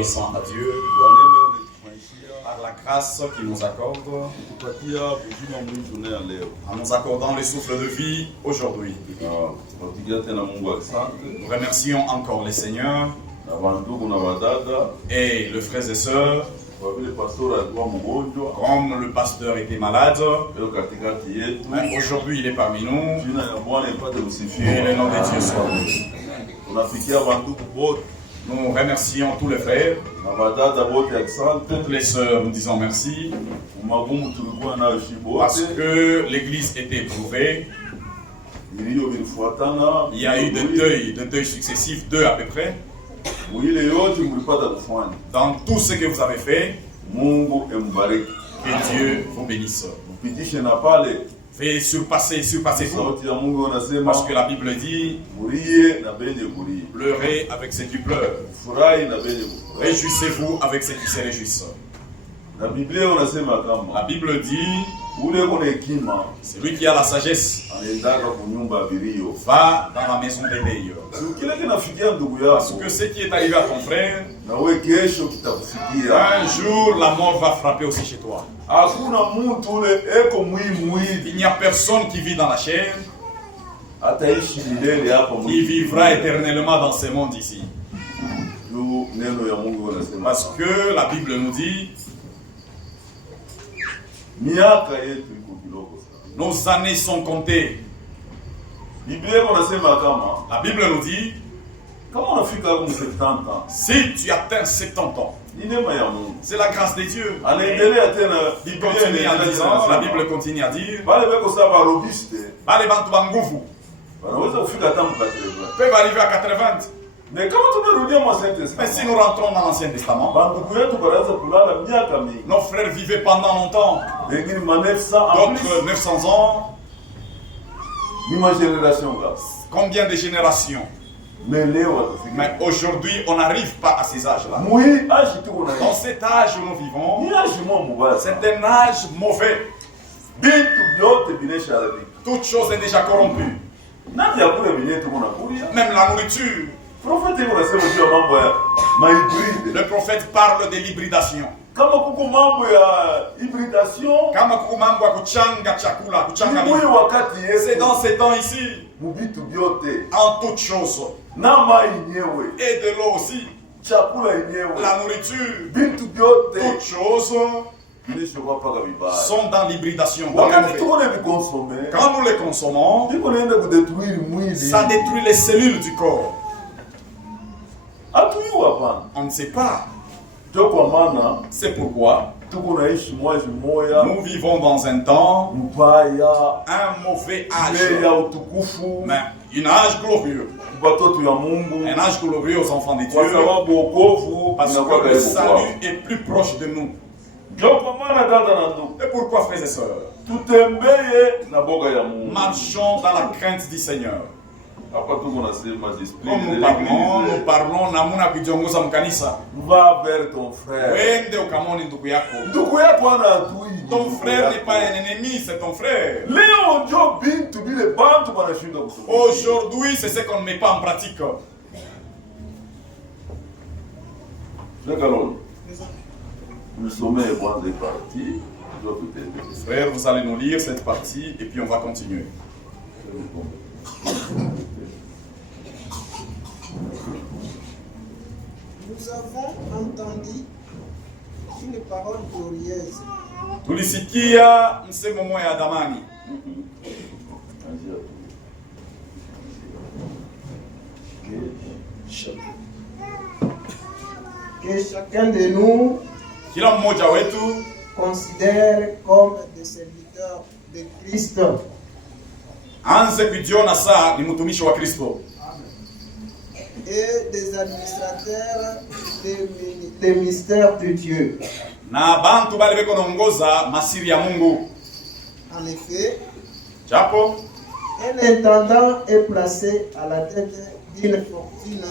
reconnaissants à Dieu par la grâce qu'il nous accorde en nous accordant le souffle de vie aujourd'hui. Nous remercions encore les seigneurs et les frères et sœurs. Comme le pasteur était malade, aujourd'hui il est parmi nous. Et le nom de Dieu soit loué. Nous remercions tous les frères, toutes les sœurs, nous disons merci. Parce que l'église était éprouvée. Il y a eu des deuils successifs, 2 à peu près. Dans tout ce que vous avez fait, que Dieu vous bénisse. Faites surpasser vous. Parce que la Bible dit, pleurez avec ceux qui pleurent. Réjouissez-vous avec ceux qui se réjouissent. La Bible dit, celui qui a la sagesse va dans la maison des veilles. Parce que ce qui est arrivé à ton frère, un jour la mort va frapper aussi chez toi. Il n'y a personne qui vit dans la chair qui vivra éternellement dans ce monde ici. Parce que la Bible nous dit, nos années sont comptées. La Bible nous dit, si tu atteins 70 ans, c'est la grâce de Dieu. Il continue en disant, la Bible continue à dire, peuvent arriver à 80. Mais si nous rentrons dans l'Ancien Testament, nos frères vivaient pendant longtemps, d'autres 900 ans. Combien de générations? Mais aujourd'hui, on n'arrive pas à ces âges-là. Dans cet âge où nous vivons, c'est un âge mauvais. Toute chose est déjà corrompue. Même la nourriture. Le prophète parle de l'hybridation. C'est dans ces temps ici. En toutes choses. Et de l'eau aussi. La nourriture. Toutes choses sont dans l'hybridation. Quand nous les consommons, ça détruit les cellules du corps. On ne sait pas. C'est pourquoi nous vivons dans un temps, un mauvais âge, mais un âge glorieux. Un âge glorieux aux enfants de Dieu. Parce que le salut est plus proche de nous. Et pourquoi, frères et sœurs, marchons dans la crainte du Seigneur. Comme nous parlons, namuna kujiongoza mkanisa. Va vers ton frère. Wende ukamoni ndugu yako. Ton frère n'est pas un ennemi, c'est ton frère. Aujourd'hui, c'est ce qu'on ne met pas en pratique. Frère, vous allez nous lire cette partie et puis on va continuer. Nous avons entendu une parole glorieuse. Tulisikia msemo moja ya damani. Que chacun de nous Kila mmoja wetu considère comme des serviteurs de Christ. anze kujiona saa ni mtumishi wa Kristo. Et des administrateurs des mystères de Dieu. Na bantu bale beko naongoza masiri ya Mungu. En effet, Japo un intendant est placé à la tête d'une fortune.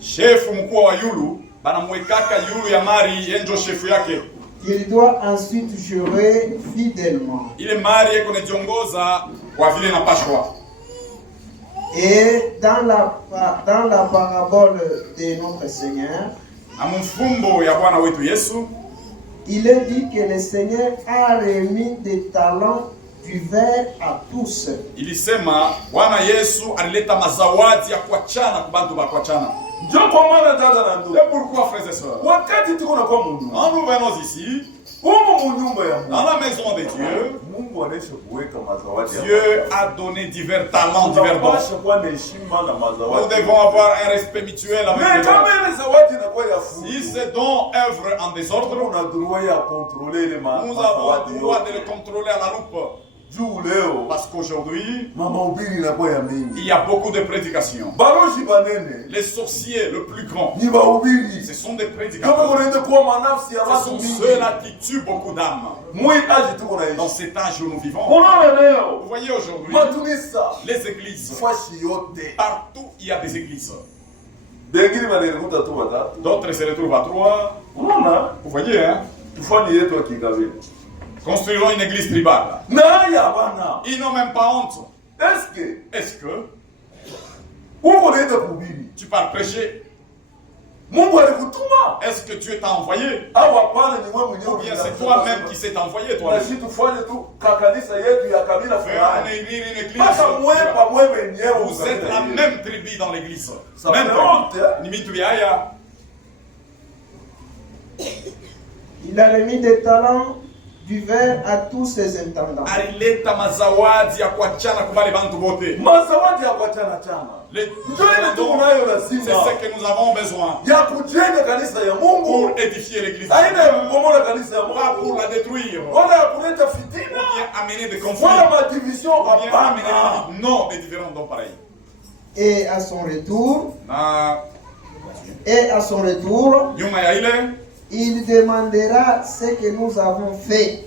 Shefu mkuu wa yulu banamwekaka yulu ya mari yenjo shefu yake. Il doit ensuite gérer fidèlement. Ile mari yeko nejiongoza kwa vile napashwa. Et dans la parabole de notre Seigneur, il est dit que le Seigneur a remis des talents du verre à tous. Ilisema Bwana Yesu alileta mazawadi ya kuachana kwa bantu ba kuachana. Ndio kwa maana dada na ndugu. Et pourquoi frères et sœurs? Wakati tuko na kwa Mungu. Nous venons ici dans la maison de Dieu. Mungu anaisha kuweka mazawadi. Dieu a donné divers talents, divers dons. Nous devons avoir un respect mutuel avec les autres. Si ces dons œuvrent en désordre, nous avons le droit de les contrôler à la loupe. Parce qu'aujourd'hui, il y a beaucoup de prédications. Les sorciers, le plus grand, ce sont des prédicateurs. Ce sont ceux-là qui tuent beaucoup d'âmes. Dans cet âge où nous vivons, vous voyez aujourd'hui, les églises, partout il y a des églises. D'autres se retrouvent à trois. Vous voyez, hein? Construirons une église tribale. Ils n'ont même pas honte. Est-ce que tu pars prêcher? Est-ce que Dieu t'a envoyé? Ou bien c'est toi-même qui s'est envoyé toi-même? Faire une église. Vous êtes la même tribu dans l'église. Même tribu. Il a remis des talents du verre à tous ses intendants. C'est ce que nous avons besoin pour édifier l'église. Pas pour la détruire. Ou bien amener des conflits. Ou bien amener non des différents dons pareils. Et à son retour, il demandera ce que nous avons fait.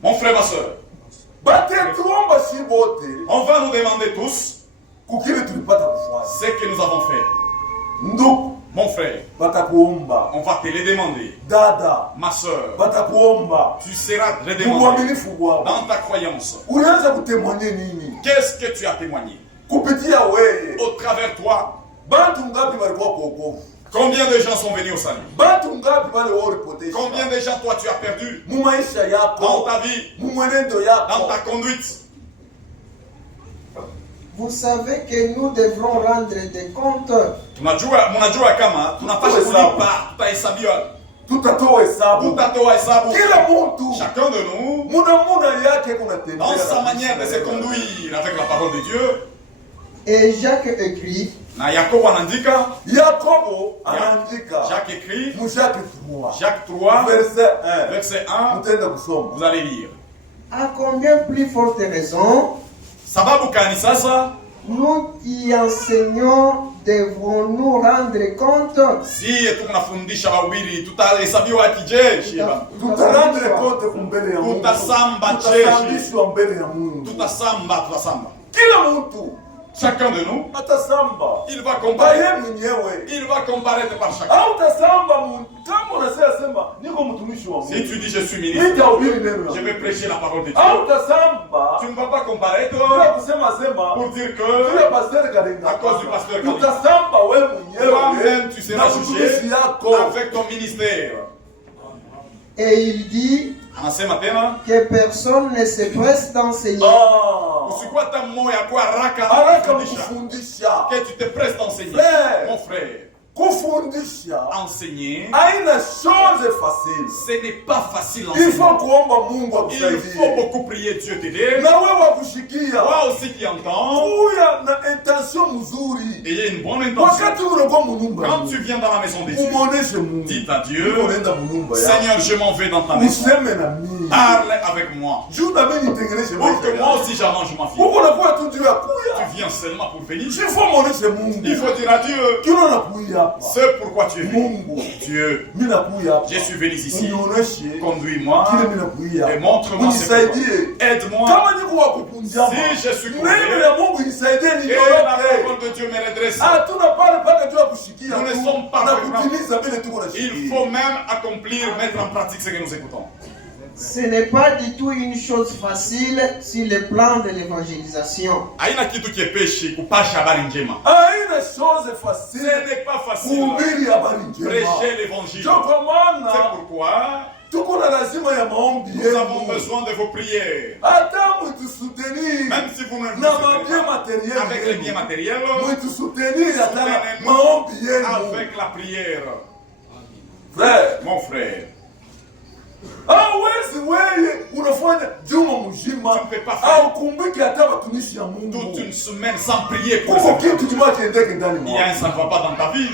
Mon frère, ma soeur, on va nous demander tous ce que nous avons fait. Mon frère, on va te les demander. Ma soeur, tu seras redemandé dans ta croyance. Qu'est-ce que tu as témoigné? Au travers de toi, combien de gens sont venus au salut? Combien de gens toi tu as perdu dans ta vie, dans ta conduite? Vous savez que nous devrons rendre des comptes. Munajua kama tunapaswa kulipa, tutatoa hesabu. Chacun de nous, dans sa manière de se conduire avec la parole de Dieu. Et Jacques écrit. Na Yakobo anandika. Jacques écrit. Jacques 3, verset 1. Vous allez lire. À combien plus forte raison, sababu kani sasa, nous qui enseignons devrons-nous rendre compte? Si tunafundisha wawili tutahesabiwa kije? Tutarendre compte mbele ya Mungu. Tutasamba kila mtu. Chacun de nous, il va comparaître par chacun. Si tu dis je suis ministre, je vais prêcher la parole de Dieu, tu ne vas pas comparaître pour dire que à cause du pasteur toi-même tu seras jugé avec ton ministère. Et il dit que personne ne se presse d'enseigner. Que tu te presses d'enseigner. Mon frère, enseigner, ce n'est pas facile d'enseigner. Il faut beaucoup prier Dieu t'aider. Toi aussi qui entends, ayez une bonne intention. Quand tu viens dans la maison de Dieu, dis à Dieu, Seigneur, je m'en vais dans ta maison. Parle avec moi. Pour que moi aussi j'arrange ma vie. Tu viens seulement pour venir. Il faut dire à Dieu, c'est pourquoi tu es venu. Dieu, je suis venu ici. Conduis-moi et montre-moi ce que aide-moi. Si je suis conduit, et la parole de Dieu me redresse. Nous ne sommes pas vraiment. Il faut même accomplir, mettre en pratique ce que nous écoutons. Ce n'est pas du tout une chose facile sur le plan de l'évangélisation. Haina kitu kiepesi kupasha habari njema. Haina chose facile. Ce n'est pas facile. Kuhubiri habari njema. Prêcher l'évangile. C'est pourquoi tuko na lazima ya maombi nous avons besoin de vos prières. Hata mtusoutenir. Même si vous ne le faites pas avec les biens matériels, mtusoutenir hata maombi yenu avec la prière. Frère, mon frère, hawezi wewe unafanya juma mzima au kumbuki hata watumishi ya Mungu toute une semaine sans prier pour ça. Kitu kimoja kiendeke ndani mwako. Il y a un ça ne va pas dans ta vie.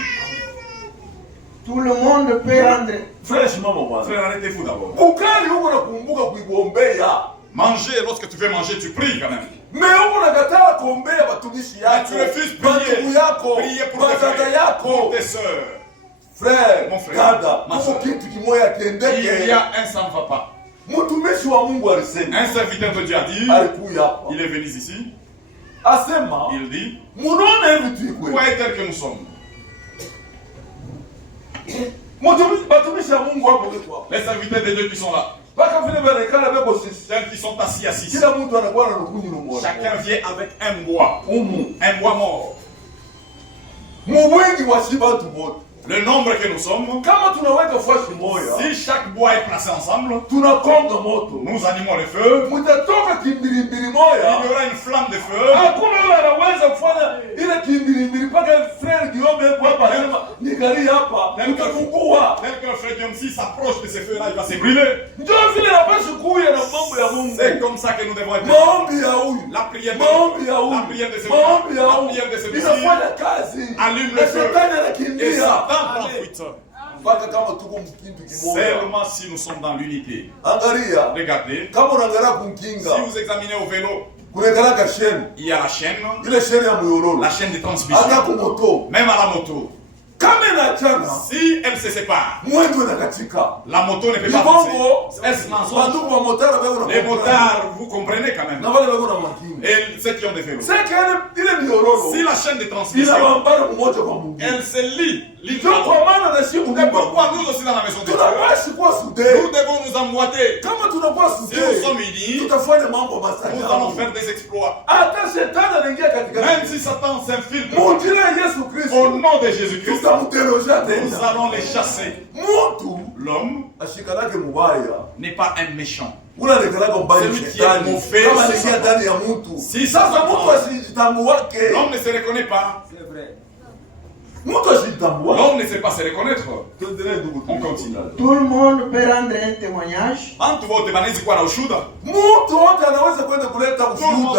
Tout le monde peut rendre. Frère, frère, arrêtez-vous d'abord. Ukali huko nakumbuka kuigombea. Manger, lorsque tu veux manger, tu pries quand même. Mais huko nakataa kuombea watumishi yako. Tu refuses prier. Prier pour tes frères, pour tes sœurs. Frère, mon frère, dada, il y a un ça ne va pas. Un serviteur de Dieu a dit, il est venu ici. Il dit, quoi est-elle que nous sommes? Les serviteurs de Dieu qui sont là, celles qui sont assis à 6. Chacun vient avec un bois mort. Le nombre que nous sommes, si chaque bois est placé ensemble, nous animons le feu, il y aura une flamme de feu. Tel que le frère Guillaume s'approche de ces feux-là, il va se brûler. C'est comme ça que nous devons être. La prière de celui-ci allume le feu. Et Satan prend fuite. Seulement si nous sommes dans l'unité. Regardez. Si vous examinez au vélo, il y a la chaîne de transmission. Même à la moto. Si elle se sépare, la moto ne peut pas passer. Les motards, vous comprenez quand même. Et ceux qui ont des vélos. Si la chaîne de transmission, elle se lie. Pourquoi nous aussi dans la maison de Dieu, nous devons nous emboîter. Si nous sommes unis, nous allons faire des exploits. Même si Satan s'infiltre, au nom de Jésus-Christ, nous allons les chasser. L'homme n'est pas un méchant. Celui qui est mauvais, si l'homme ne se reconnaît pas, l'homme ne sait pas se reconnaître. On continue. Tout le monde peut rendre un témoignage. Tout le monde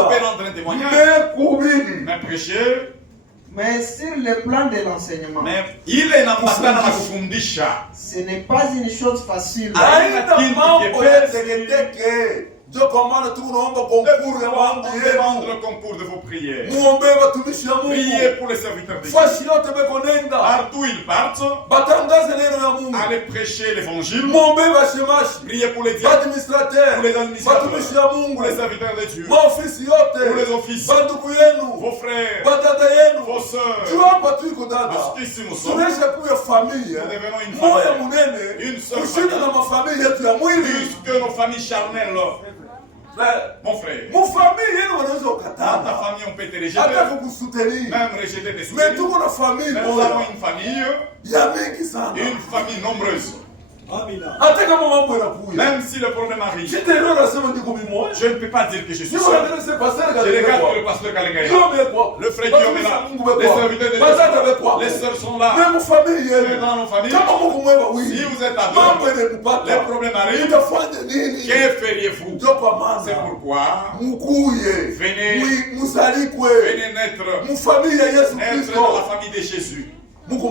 peut rendre un témoignage. Mais prêcher. Mais sur le plan de l'enseignement, ce n'est pas une chose facile. On demande le concours de vos prières. Priez pour les serviteurs de Dieu. Partout ils partent, allez prêcher l'évangile. Priez pour les diacres, pour les administrateurs, pour les serviteurs de Dieu, pour les officiers, vos frères, vos sœurs. Jusqu'ici nous sommes. Nous devenons une seule famille. Puisque nos familles charnelles. Mon frère, dans ta famille on peut te rejeter, même rejeter tes soucis. Mais nous avons une famille nombreuse. Même si le problème arrive, je ne peux pas dire que je suis seul. Je regarde le pasteur Kalengaïa, le frère Guillaume est là, les serviteurs de Dieu, les sœurs sont là, dans nos familles. Si vous êtes à deux, les problèmes arrivent, que feriez-vous? C'est pourquoi venez naître dans la famille de Jésus. Il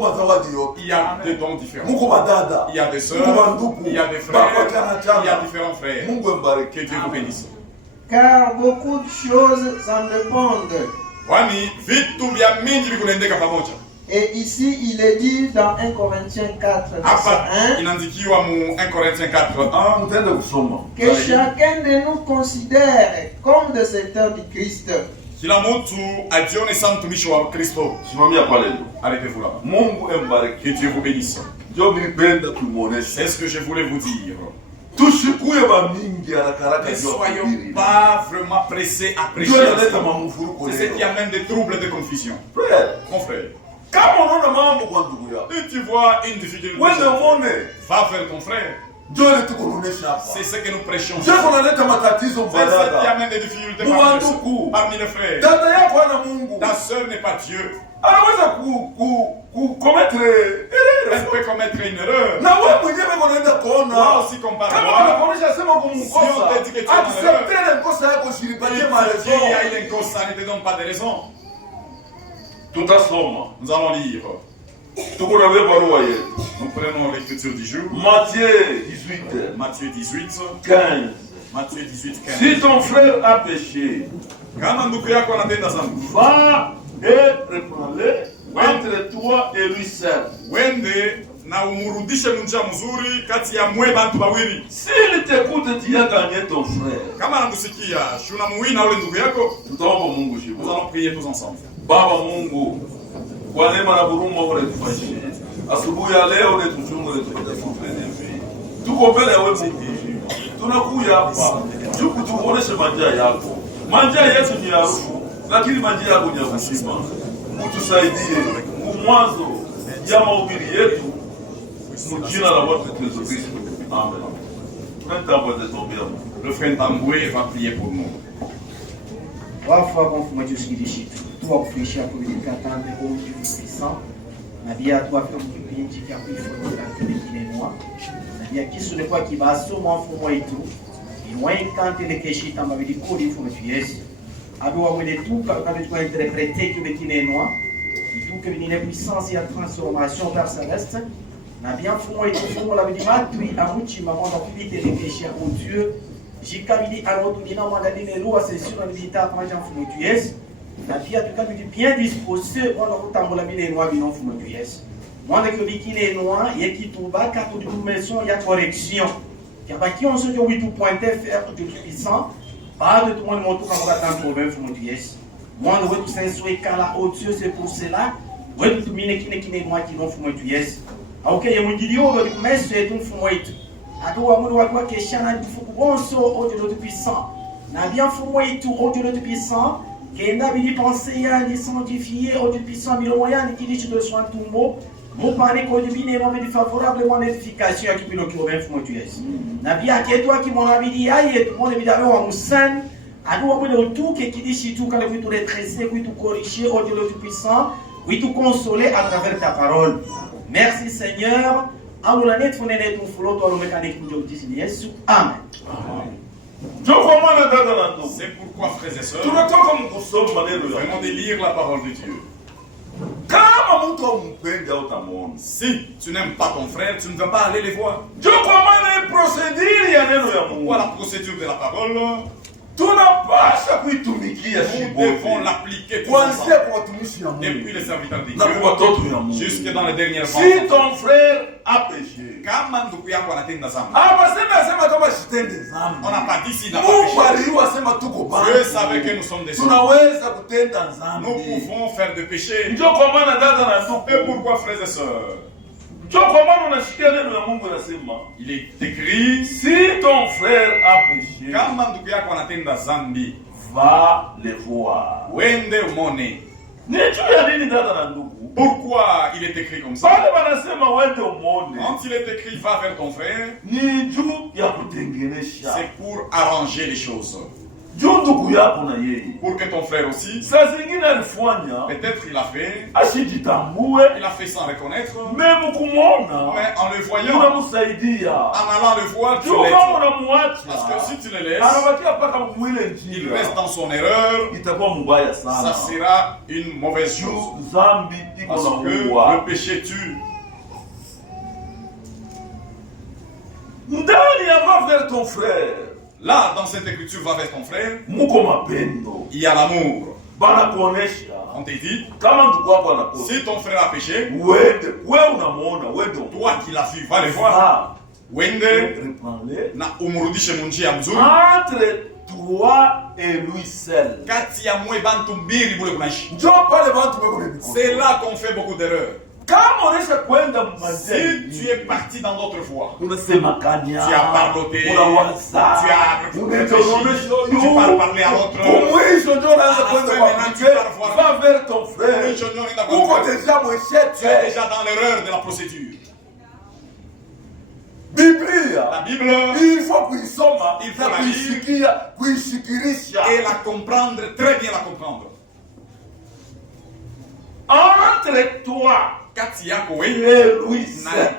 y a des dons différents. Il y a des sœurs, il y a des frères, il y a différents frères. Que Dieu vous bénisse. Car beaucoup de choses en dépendent. Et ici, il est dit dans 1 Corinthiens 4, verset 1, que chacun de nous considère comme des serviteurs du Christ. Kila mtu ajione sana mtumishi wa Kristo. Simamia pale. Arrêtez-vous là. Mungu embariki. Que Dieu vous bénisse. Ndio nilipenda kumuonesha. C'est ce que je voulais vous dire. tushikuye ba mingi haraka. Ne soyons pas vraiment pressés à prêcher. C'est ce qui amène des troubles de confusion. Frère, mon frère, et tu vois une difficulté, va vers ton frère. C'est ce que nous prêchons. C'est ce qui amène des difficultés parmi les frères. Ta soeur n'est pas Dieu. Elle peut commettre une erreur. Toi aussi compare-toi. Si on te dit que tu es en erreur, il ne te donne pas de raison. Nous allons lire. Nous prenons l'écriture du jour. Matthieu 18. Matthieu 18. 15. Matthieu 18, 15. Si ton frère a péché, va et reprends-le entre toi et lui seul. Na umurudishe munjia mzuri kati ya mwe bantu bawili. S'il t'écoute, tu as gagné ton frère. Kama anakusikia, shuna muwina ule ndugu yako. Tutaomba Mungu shibu. Nous allons prier tous ensemble. Baba Mungu, kwa neema na huruma unatufanyia. Asubuhi ya leo unetuchunga unetupatia. Tuko mbele ya wewe Mungu. Tunakuja hapa. Juku tuoneshe majia yako. Majia yetu ni harufu, lakini majia yako ni ya uzima. Utusaidie mwanzo ya mahubiri yetu. Amen. Le frère Tamboué va prier pour nous. Na bien fumwa itufungo la bidima tui amuchi maman dans pite les péchés au Dieu jikabidi alotu dina mwandaline loi c'est sûr na bidita kama jan fumo tu yes na pia tukabidi bien disposé on a kutambola bine noa binon fumo tu yes mwana ko bikine noa yekituba ka to dimension ya correction ya baki on se que oui tout pointer faire de puissant pas de tout le monde monte comme ça tant problème fumo tu yes mwana wetu senswe kala au Dieu c'est pour cela wetu mine kine noa qui non fumo tu yes okay yemujilio ndo kumese tumfumo wetu atuwa mundu watu wake shana ndifuku bonso au Dieu le puissant na bien fumo wetu au Dieu le puissant kenda bili penser ya ni sanctifier au Dieu puissant bilo moyen ni kili de soin tumbo mon parler ko divine mo me favorablement edification qui bilo ki oben fumo tu yes na bien que toi qui mon abili aye tout monde évidemment wa musan atuwa mundu tout que kili chitu quand vous tout redresser vous tout corriger au Dieu le puissant vous tout consoler à travers ta parole. Merci Seigneur. Amen. C'est pourquoi, frères et sœurs, nous venons de lire la parole de Dieu. Si tu n'aimes pas ton frère, tu ne vas pas aller les voir. Voilà la procédure de la parole. Nous devons l'appliquer depuis les serviteurs de Dieu jusque dans les dernières fois. Si ton frère a péché, on n'a pas dit s'il n'a pas péché. Dieu savait que nous sommes des hommes. Nous pouvons faire des péchés. Et pourquoi, frères et sœurs? Il est écrit, si ton frère a péché, va le voir. Pourquoi il est écrit comme ça? Quand il est écrit va vers ton frère, c'est pour arranger les choses. Pour que ton frère aussi, peut-être il a fait sans reconnaître, mais en le voyant, en allant le voir, tu l'aides. Parce que si tu le laisses, il reste dans son erreur, ça sera une mauvaise chose. Parce que le péché tue. Vers ton frère. Là, dans cette écriture, va vers ton frère. Il y a l'amour. On t'a dit, si ton frère a péché, toi qui l'as vu, va le voir. Entre toi et lui seul. C'est là qu'on fait beaucoup d'erreurs. Si tu es parti dans d'autres voies, tu unasema kanya, as parloté, unawaza, tu parles parler à l'autre. Va vers ton frère. Tu es déjà dans l'erreur de la procédure. La Bible, il faut kuisoma, il faut la lire kuishikirisha et la comprendre, très bien la comprendre. entre toi Kati yako wewe et lui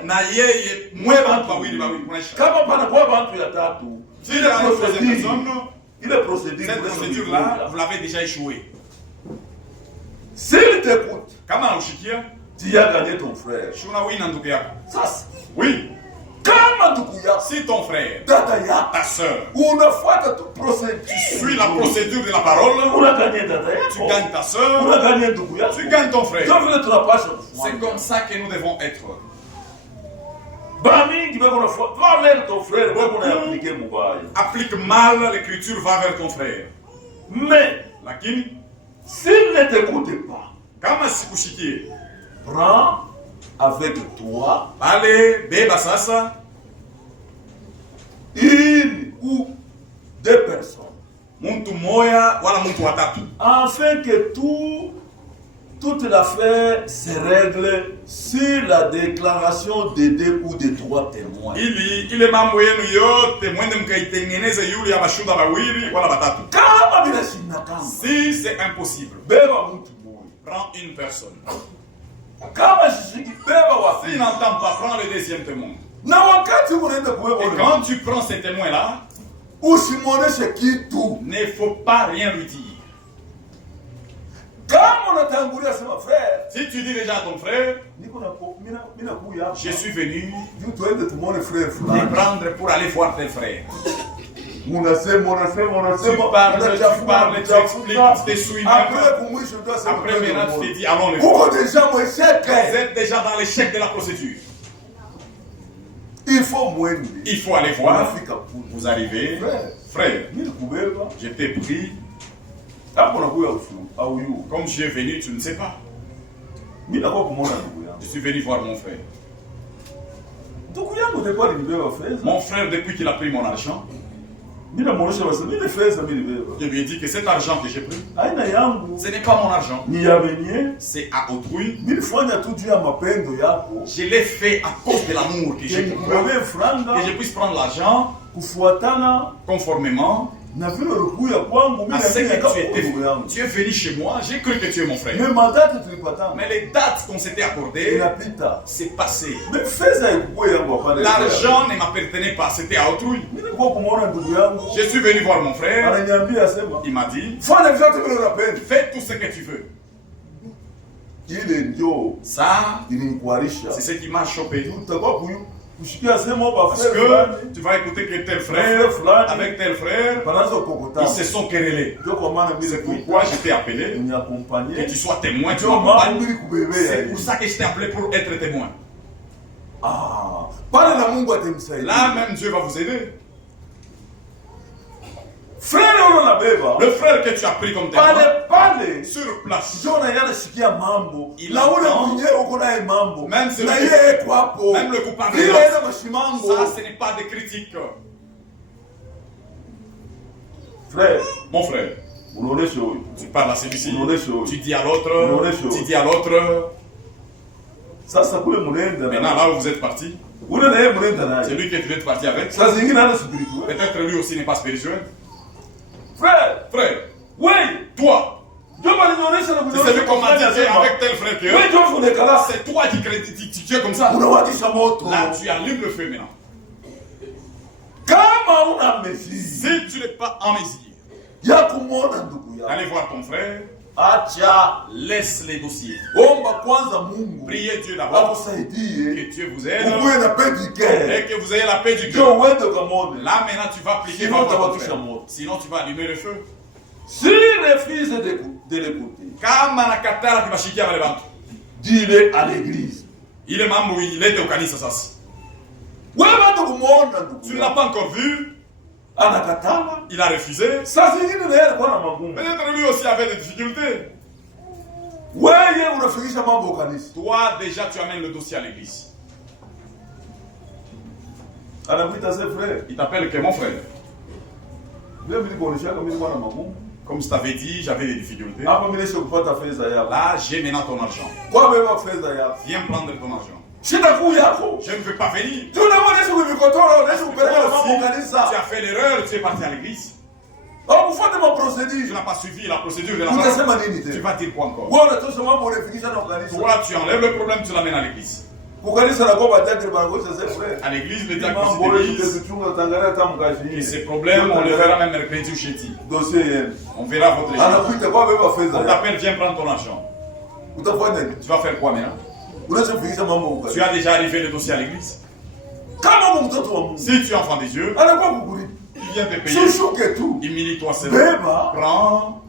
na yeye mwe bantu wawili kunaisha. Kama panakuwa bantu ya tatu, Cette procédure-là, vous l'avez déjà échoué. s'il t'écoute, Kama anashikia, tu as gagné ton frère. shuna wina ndugu yako. Sasa Oui, kama ndugu yako, si ton frère, dada yako, ta soeur, unafuata tu procédure, suit la procédure de la parole, unaganye dada tu yako, gagnes ta soeur, unaganye ndugu yako, tu gagnes ton frère. ndio vile tunapaswa C'est kufanya. comme ça que nous devons être. Bamingi beko nafuata, va vers ton frère, beko na appliquer mubaya. Applique mal l'écriture, va vers ton frère. Mais Lakini, s'il ne t'écoute pas, kama sikushikie, prends avec toi pale beba sasa une ou deux personnes, muntu moya wala muntu watatu, afin que toute l'affaire se règle sur la déclaration de deux ou de trois témoins. ili ile mambo yenu yote mwende mkaitengeneze yule ya mashuhuda wawili wala watatu. Kama bila shina kama, Si c'est impossible, beba mtu mmoja. prends une personne. Kama shishiki, beba wa S'il pili. n'entend pas, prends le deuxième témoin. Na wakati unaenda Et kuwepo, quand tu prends ces témoins-là, usimwoneshe kitu. ne faut pas rien lui dire. Kama unatangulia sema frère, Si tu dis déjà à ton frère, niko na mina kuya, je suis venu juu tuende tumone frère te fulani. prendre pour aller voir tes frères. Unasema Tu parles, tu expliques, tu te suis même. Après kumwisho ndio asema. Après maintenant, tu te dis, allons le voir. Uko deja Vous mwesheke. êtes déjà dans l'échec de la procédure. Il faut mwende. Il faut aller voir. Unafika kule. Vous arrivez. Frère, Frère, mimi kubeba. je t'ai pris. Hapo nakuya ushu au yu. Comme je suis venu, tu ne sais pas. Mimi nakuwa kumwona ndugu yangu. Je suis venu voir mon frère. Ndugu yangu ndio nilibeba fedha. Mon frère, depuis qu'il a pris mon argent, Mimi namuonesha basi mimi fedha mimi nilibeba. je lui ai dit que cet argent que j'ai pris, Aina yangu ce n'est pas mon argent. ni ya benye. C'est à autrui. Mimi fanya tu juu ya mapendo yako. Je l'ai fait à cause de l'amour que j'ai pour toi. Kubebe franga Que je puisse prendre l'argent kufuatana conformément na vile ulikuya kwangu mimi à ce na que tu étais. ndugu yangu. Tu es venu chez moi, j'ai cru que tu es mon frère. Mais madate tulipatana. Mais les dates qu'on s'était accordées, Inapita. c'est passé. Mimi fedha ikuwe yangu hapana. L'argent ne m'appartenait pas, c'était à autrui. Mimi nilikuwa kumwona ndugu yangu. Je suis venu voir mon frère, Ananiambia sema, il m'a dit, fanya vyote vile unapenda. fais tout ce que tu veux. Ile ndio Ça, ilinikuarisha. c'est ce qui m'a chopé. Tutakuwa kushikia sema ba Parce frère que fulani, tu vas écouter que tel frère frère, fulani, avec tel frère, panaanza kukokotana. ils se sont querellés. Ndio kwa maana mimi C'est pourquoi je t'ai appelé, ni que accompagner. tu sois témoin, tu Ndio maana m'accompagnes. mimi kubebea. C'est pour ça que je t'ai appelé pour être témoin. Ah, pale na Mungu atamsaidia. Là même Dieu va vous aider. Frère ona na beba. Le frère que tu as pris comme témoin, Pale sur place, Jona yana shikia mambo. Il Na ule entend. mwenyewe uko naye mambo. Même celui na qui- yeye kwa hapo. même le coupable Ile est ile là. mashimango. Ça ce n'est pas des critiques. Frère, Mon frère, unaonesha huyu. tu parles à celui-ci, Unaonesha huyu. tu dis à l'autre, Unaonesha. tu dis à l'autre. Sasa kule mnaenda Maintenant là où vous êtes parti, ule na yeye mnaenda c'est naye. lui que tu es parti avec. Sasa zingine hana spirituel. Peut-être lui aussi n'est pas spirituel. Frère, Frère, oui, toi, ndio balinionyesha na c'est celui qu'on m'a dit que avec tel frère que wewe ndio unekala c'est toi qui tu es comme ça. unawatisha moto. Là, tu allumes le feu maintenant. Kama una mesii Si tu n'es pas en mesure ya kumwona ndugu yako, d'aller voir ton frère, acha laisse les dossiers. omba kwanza Mungu Priez Dieu d'abord, akusaidie que Dieu vous aide ukuwe na paix du cœur, et que vous ayez la paix du ndio cœur. uende ukamwone. Là maintenant tu vas appliquer Sinon, votre tu vas frère. toucher à mort. Sinon tu vas allumer le feu. S'il refuse de l'écouter, Kama nakatala kibashikia wale bantu. dis-le à l'église. Ile mambo ilete ukanisa sasa. Wewe bado kumwona ndugu Tu ne l'as yako, pas encore vu, anakatala. il a refusé. Saa zingine na yeye alikuwa na magumu. Peut-être lui aussi avait des difficultés. Wewe unafikisha mambo kanisa. Toi déjà tu amènes le dossier à l'église. Anakuita ses frères. Il t'appelle que mon frère. Comme je t'avais dit, j'avais des difficultés. Là, j'ai maintenant ton argent. Viens prendre ton argent. Je ne veux pas venir. Tu as fait l'erreur, tu es parti à l'église. Tu n'as pas suivi la procédure de la parole. Tu vas dire quoi encore? Toi, tu enlèves le problème, tu l'amènes à l'église. À l'église, le diacre disent que ces problèmes, on les verra même mercredi ou jeudi. On verra votre église. On t'appelle, viens prendre ton argent. Tu vas faire quoi maintenant? Tu as déjà arrivé le dossier à l'église. Si tu es enfant des dieux, il vient te payer. Humilie-toi seul. Prends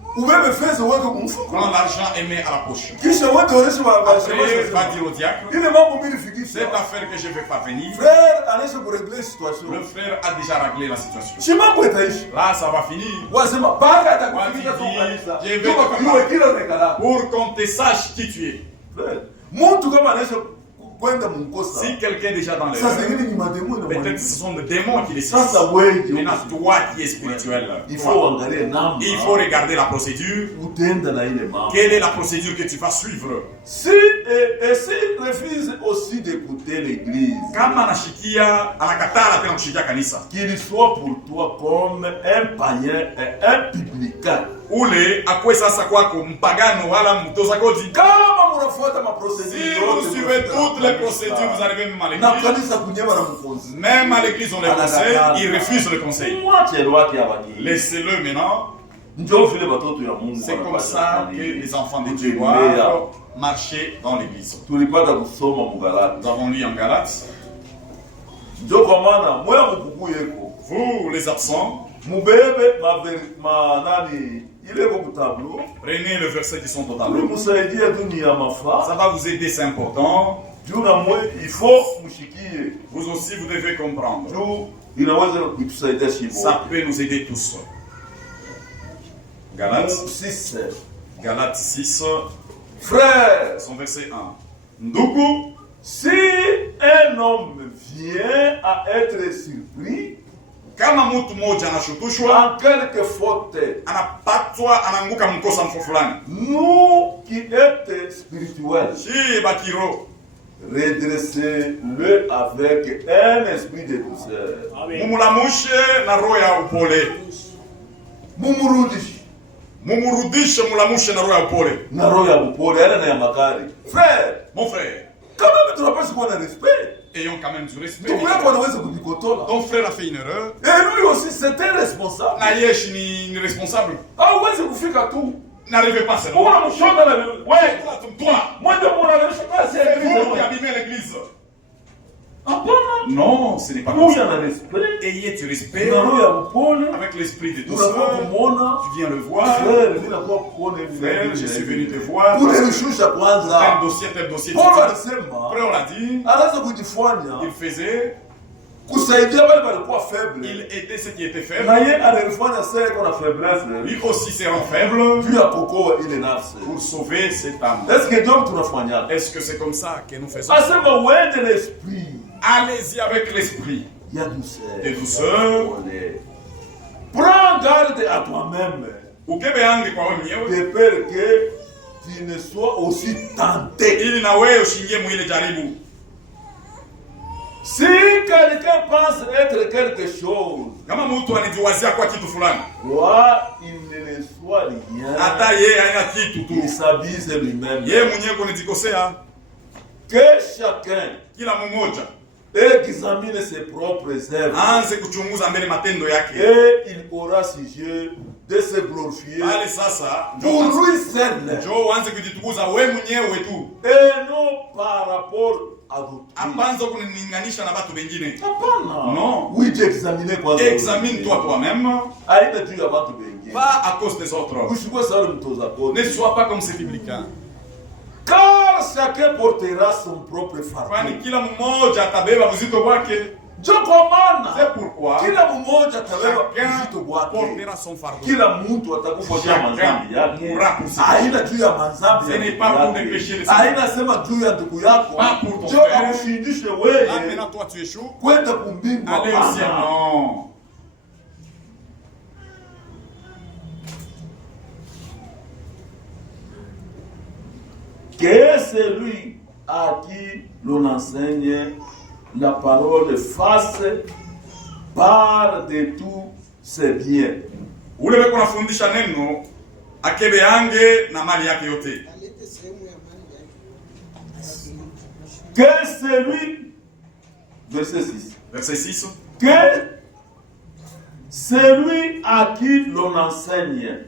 l'argent et mets à la poche. Après, va dire au diacre, cette affaire que je ne vais pas venir, le frère a déjà réglé la situation. Là, ça va finir. Pour qu'on te sache qui tu es. Si quelqu'un est déjà dans l'erreur, peut-être ce sont des démons qui les saisissent. Maintenant, toi qui es spirituel, il faut regarder la procédure. Quelle est la procédure que tu vas suivre? Si refuse aussi d'écouter l'église, qu'il soit pour toi comme un païen et un publicain. Ule akwe sasa kwako mpagano wala mtoza kodi. Kama mnafuata maprocedure, si vous suivez toutes les procédures, vous arrivez même à l'église. Même à l'église on les conseille, ils refusent le conseil. Laissez-le maintenant. C'est comme ça que les enfants de Dieu doivent marcher dans l'église. Nous avons lu en Galates. Vous les absents, prenez le verset qui sont au tableau. Ça va vous aider, c'est important. Vous aussi, vous devez comprendre. Ça peut nous aider tous. Galates 6. Frère, son verset 1. Ndugu, si un homme vient à être surpris, kama mtu mmoja anashutushwa en quelque faute, anapatwa anaanguka mkosa mfulani, nous qui êtes spirituels, si bakiro, redressez-le avec un esprit de douceur. Mumulamushe na roho ya upole. Mumurudishe, mulamushe na roho ya upole. Na roho ya upole, yana na ya makari. Frère, mon frère, quand même tu n'as pas quoi de respect. Ayons quand même du respect. Ton frère a fait une erreur. Et lui aussi, c'est un responsable. Nayesh ni responsable. Ah ouais, c'est vous faites à tout. N'arrivez pas seulement. Toi, moi de mon avis, c'est vous qui abîmez l'église. Non, ce n'est pas comme ça. Ayez du respect avec l'esprit de douceur. Tu viens le voir. Frère, je suis venu te voir. Tel dossier. Après, on l'a dit. Il faisait. Il aidait ceux qui étaient faibles. Lui aussi se rend faible pour sauver cette âme. Est-ce que c'est comme ça que nous faisons? Allez-y avec l'esprit de douceur. Prends garde à toi-même de peur que tu ne sois aussi tenté. Si quelqu'un pense être quelque chose, il ne le soit rien. Il s'abuse lui-même. Que chacun examine ses propres œuvres. Et il aura sujet de se glorifier pour lui seul. Et non par rapport à d'autres. Non. Oui, tu examines quoi? Examine-toi toi-même. Pas à cause des autres. Ne sois pas comme ces publicains. Car chacun portera son propre fardeau. C'est pourquoi chacun portera son fardeau. Chacun mourra pour ses péchés. Ce n'est pas pour les péchés de ses pas pour ton frère. Là maintenant toi tu échoues. Allez au ciel, non. Que celui à qui l'on enseigne la parole fasse part de tous ses biens. Ule weko nafundisha neno akebe yange na mali yake yote. Que celui, verset 6. Verset 6. Que celui à qui l'on enseigne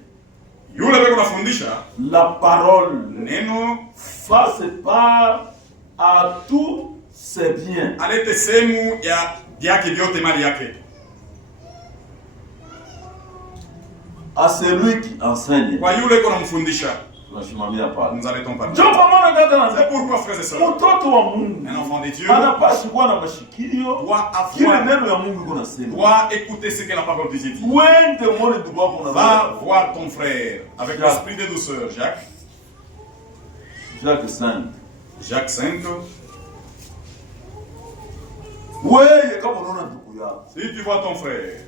yule weko nafundisha la parole neno fasse part à tous ses biens. Alete sehemu ya yake vyote mali yake. À celui qui enseigne. Kwa yule kuna mfundisha. Tunashimamia pale. Nous arrêtons pas. Ndio kwa maana dada, c'est pourquoi frères et sœurs. Mtoto wa Mungu. Un enfant de Dieu. Anapaswa kuwa na mashikilio. Kile neno ya Mungu kunasema. Doit écouter ce que la parole de Dieu dit. Wende muone ndugu wako na. Va voir ton frère avec l'esprit de douceur, Jacques. Jacques 5. Jacques 5. Wewe kama unaona ndugu yako. Si tu vois ton frère.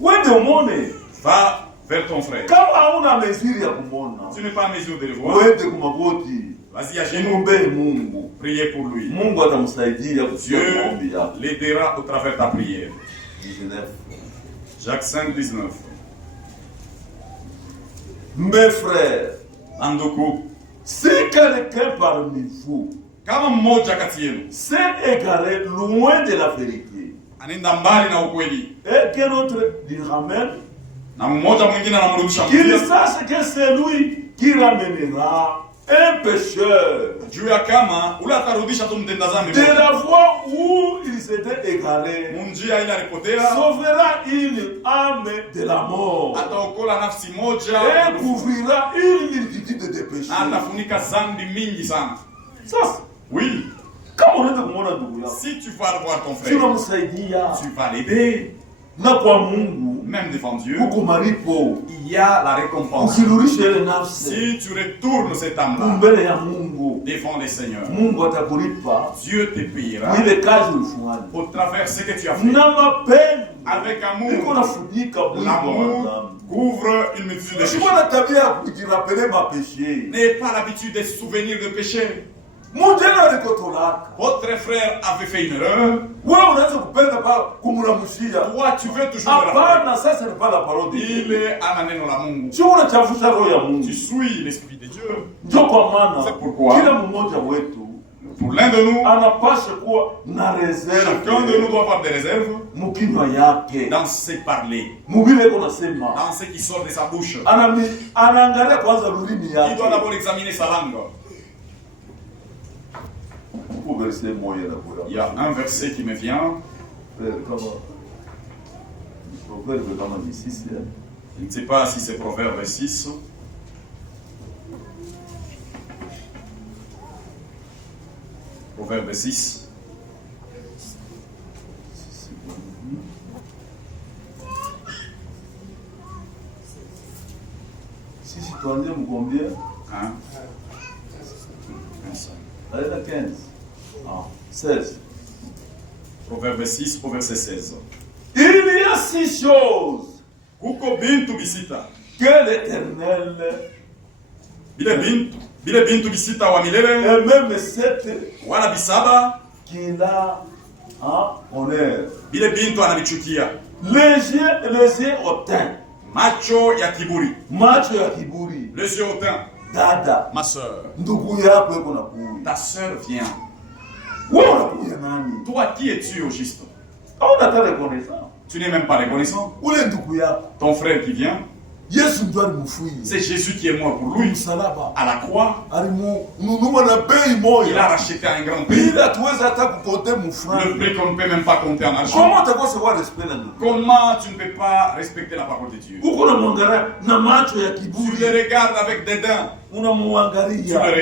Wende muone. Va vers ton frère. Kama hauna mesure ya kumwona. Tu n'es pas en mesure de le voir. Wende kumagoti. Vas-y à genoux. Mungu. Priez pour lui. Mungu atamsaidia kusikia maombi yako. Dieu l'aidera au travers ta prière. 19. Jacques 5, 19. Mes frères, Andoko, si quelqu'un parmi vous kama mmoja kati yenu s'est égaré loin de la vérité, anaenda mbali na ukweli, et que l'autre lui ramène, na mmoja mwingine anamrudisha qu'il sache que c'est lui qui ramènera un pécheur juu ya kama ule atarudisha tu mtenda dhambi de la voie où il s'était égaré, munjia ile alipotea, sauvera une âme de la mort, ataokola nafsi moja et couvrira une multitude de péchés. na atafunika dhambi mingi sana. Sasa Oui, kama unaenda kumwona ndugu yako, si tu vas voir ton frère, tunamsaidia tu vas l'aider, na kwa Mungu même devant Dieu, huko maripo, il y a la récompense. ukirudisha ile nafsi Si tu retournes cette âme-là mbele ya Mungu, devant les seigneurs, Mungu atakulipa Dieu te payera ile kazi ulifanya au travers ce que tu as fait. na mapendo. Avec Iko amour, nafunika mwili wa l'amour wanadamu. couvre une multitude de péchés. Sikuwa na tabia ya kujirapele mapeshe. N'ayez pas l'habitude de se souvenir de péché. Mujana alikotolaka. Votre frère avait fait une erreur. Wewe unaanza kupenda pa kumramushia. Toi, tu veux toujours le rappeler. Hapana, sasa ni pas la parole de Il Dieu. est à neno la Mungu. Sio unachafusha roho ya Mungu. Tu suis l'esprit de Dieu. Ndio kwa maana C'est pourquoi kila mmoja wetu pour l'un de nous, anapaswa kuwa na reserve. chacun de nous doit avoir des réserves Mkinywa yake. dans ses parler, Mubile kuna sema. dans ce qui sort de sa bouche. Anaangalia kwanza lulimi yake. Il doit d'abord examiner sa langue. Il y a un verset qui me vient. Je ne sais pas si c'est Proverbe 6. Proverbe 6. Si tu en aimes combien? Hein? Allez, la 15. Ah, 16. Proverbe 6, au verset 16. Il y a 6 choses Kuko bintu bisita. que l'Éternel, Bile bintu bisita wa milele. et même 7 Wala bisaba. qu'il a en honneur. Bile bintu anabichukia. Les yeux hautains. Macho ya kiburi. Macho ya kiburi. Les yeux hautains. Dada. Ma soeur. Ndugu yako yuko na kuya. Ta soeur vient. Wewe unakuya nani? Toi, qui es-tu au juste? Hauna hata reconnaissance. Tu n'es même pas reconnaissant. Ule ndugu yako. Ton frère qui vient, Yesu ndio alimfuia. c'est Jésus qui est mort pour lui. Msalaba. À la croix, Alimununua na bei il a moja. racheté un grand prix. Bila tuweza hata kukote Le mfranga. prix qu'on ne peut même pas compter en argent. Comment utakosa kuwa respect na ndugu? Comment tu ne peux pas respecter la parole de Dieu? Uko na mwangalia na macho ya Tu kiburi. le regardes avec dédain. Tu le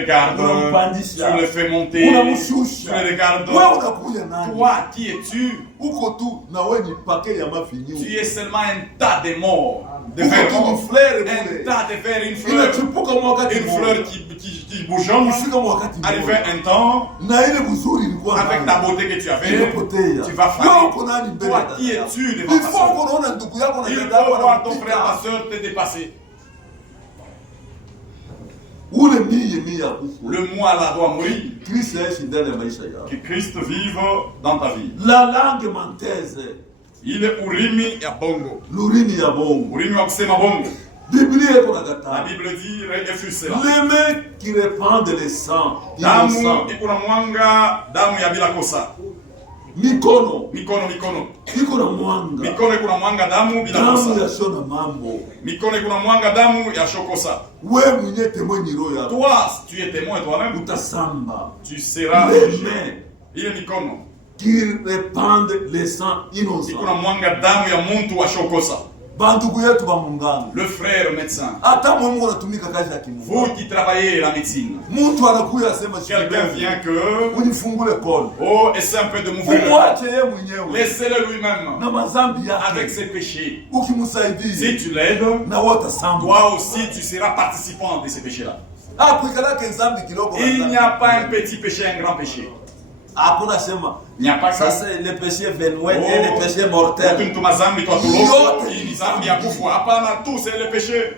regardes, tu le fais monter, tu le regardes. Toi, qui es-tu? Tu es seulement un tas de morts, de verres, un tas de verres, une fleur qui bourgeonne. Arrivé un temps, avec ta beauté que tu avais, tu vas faillir. Toi, qui es-tu devant ta soeur? Il faut voir ton frère, ta soeur te dépasser. Le moi là doit mourir. Que Christ vive dans ta vie. La langue mantaise. Il est urimi ya bongo. L'urine ya bongo. Urimi wa kusema bongo. La Bible dit refuse cela. Les mecs qui répandent le sang. Damu ikuna mwanga, damu ya bila kosa. Mikono. Mikono. Ikuna mwanga. Mikono ikuna mwanga damu bila kosa. Damu ya shona mambo. Mikono ikuna mwanga damu ya shokosa. Wewe mwenye témoin roho yako. Toi, tu es témoin toi-même. Utasamba. Tu seras jugé. Il est mikono. Qui répandent le sang innocent. Ikuna mwanga damu ya muntu wa shokosa. Bandugu yetu ba munganga. Le frère médecin. Hata Mungu anatumika kazi ya kimungu. Vous qui travaillez la médecine. Mtu anakuja asema quelqu'un vient que unifungule kol. Oh, essaie un peu de m'ouvrir. Mwache yeye mwenyewe. Laissez-le lui-même. Na mazambi yake. Avec ses péchés. Ukimsaidia. Si tu l'aides, na wote samba. Toi aussi tu seras participant de ces péchés-là. Il n'y a pas un petit péché, un grand péché. Il n'y a pas ça, c'est le péché vénoué et le péché mortel. Tout c'est le péché.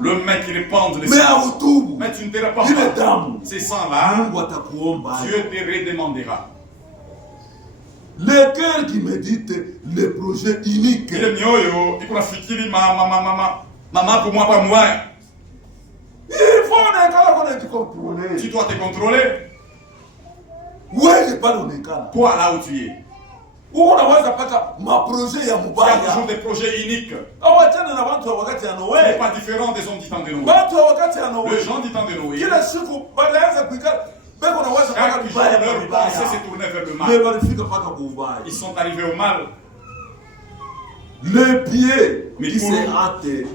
Le mec qui répand les sangs. Mais tu ne te répands pas. Ces sangs-là, Dieu te redemandera. Le cœur qui médite le projet unique. Il est mioyo, il a fikiri maman pour moi pas moi. Il faut te contrôler. Tu dois te contrôler. Ouais, je parle au Nekala. Toi là où tu es. Où on a ma projet ya mubaya. Il y a toujours des projets uniques. Tu n'est pas différent des gens du temps de Noé. Les gens du temps de Noé. Chaque jour, leur pensée s'est tournée vers le mal. Ils sont arrivés au mal. Le pied qui s'est hâté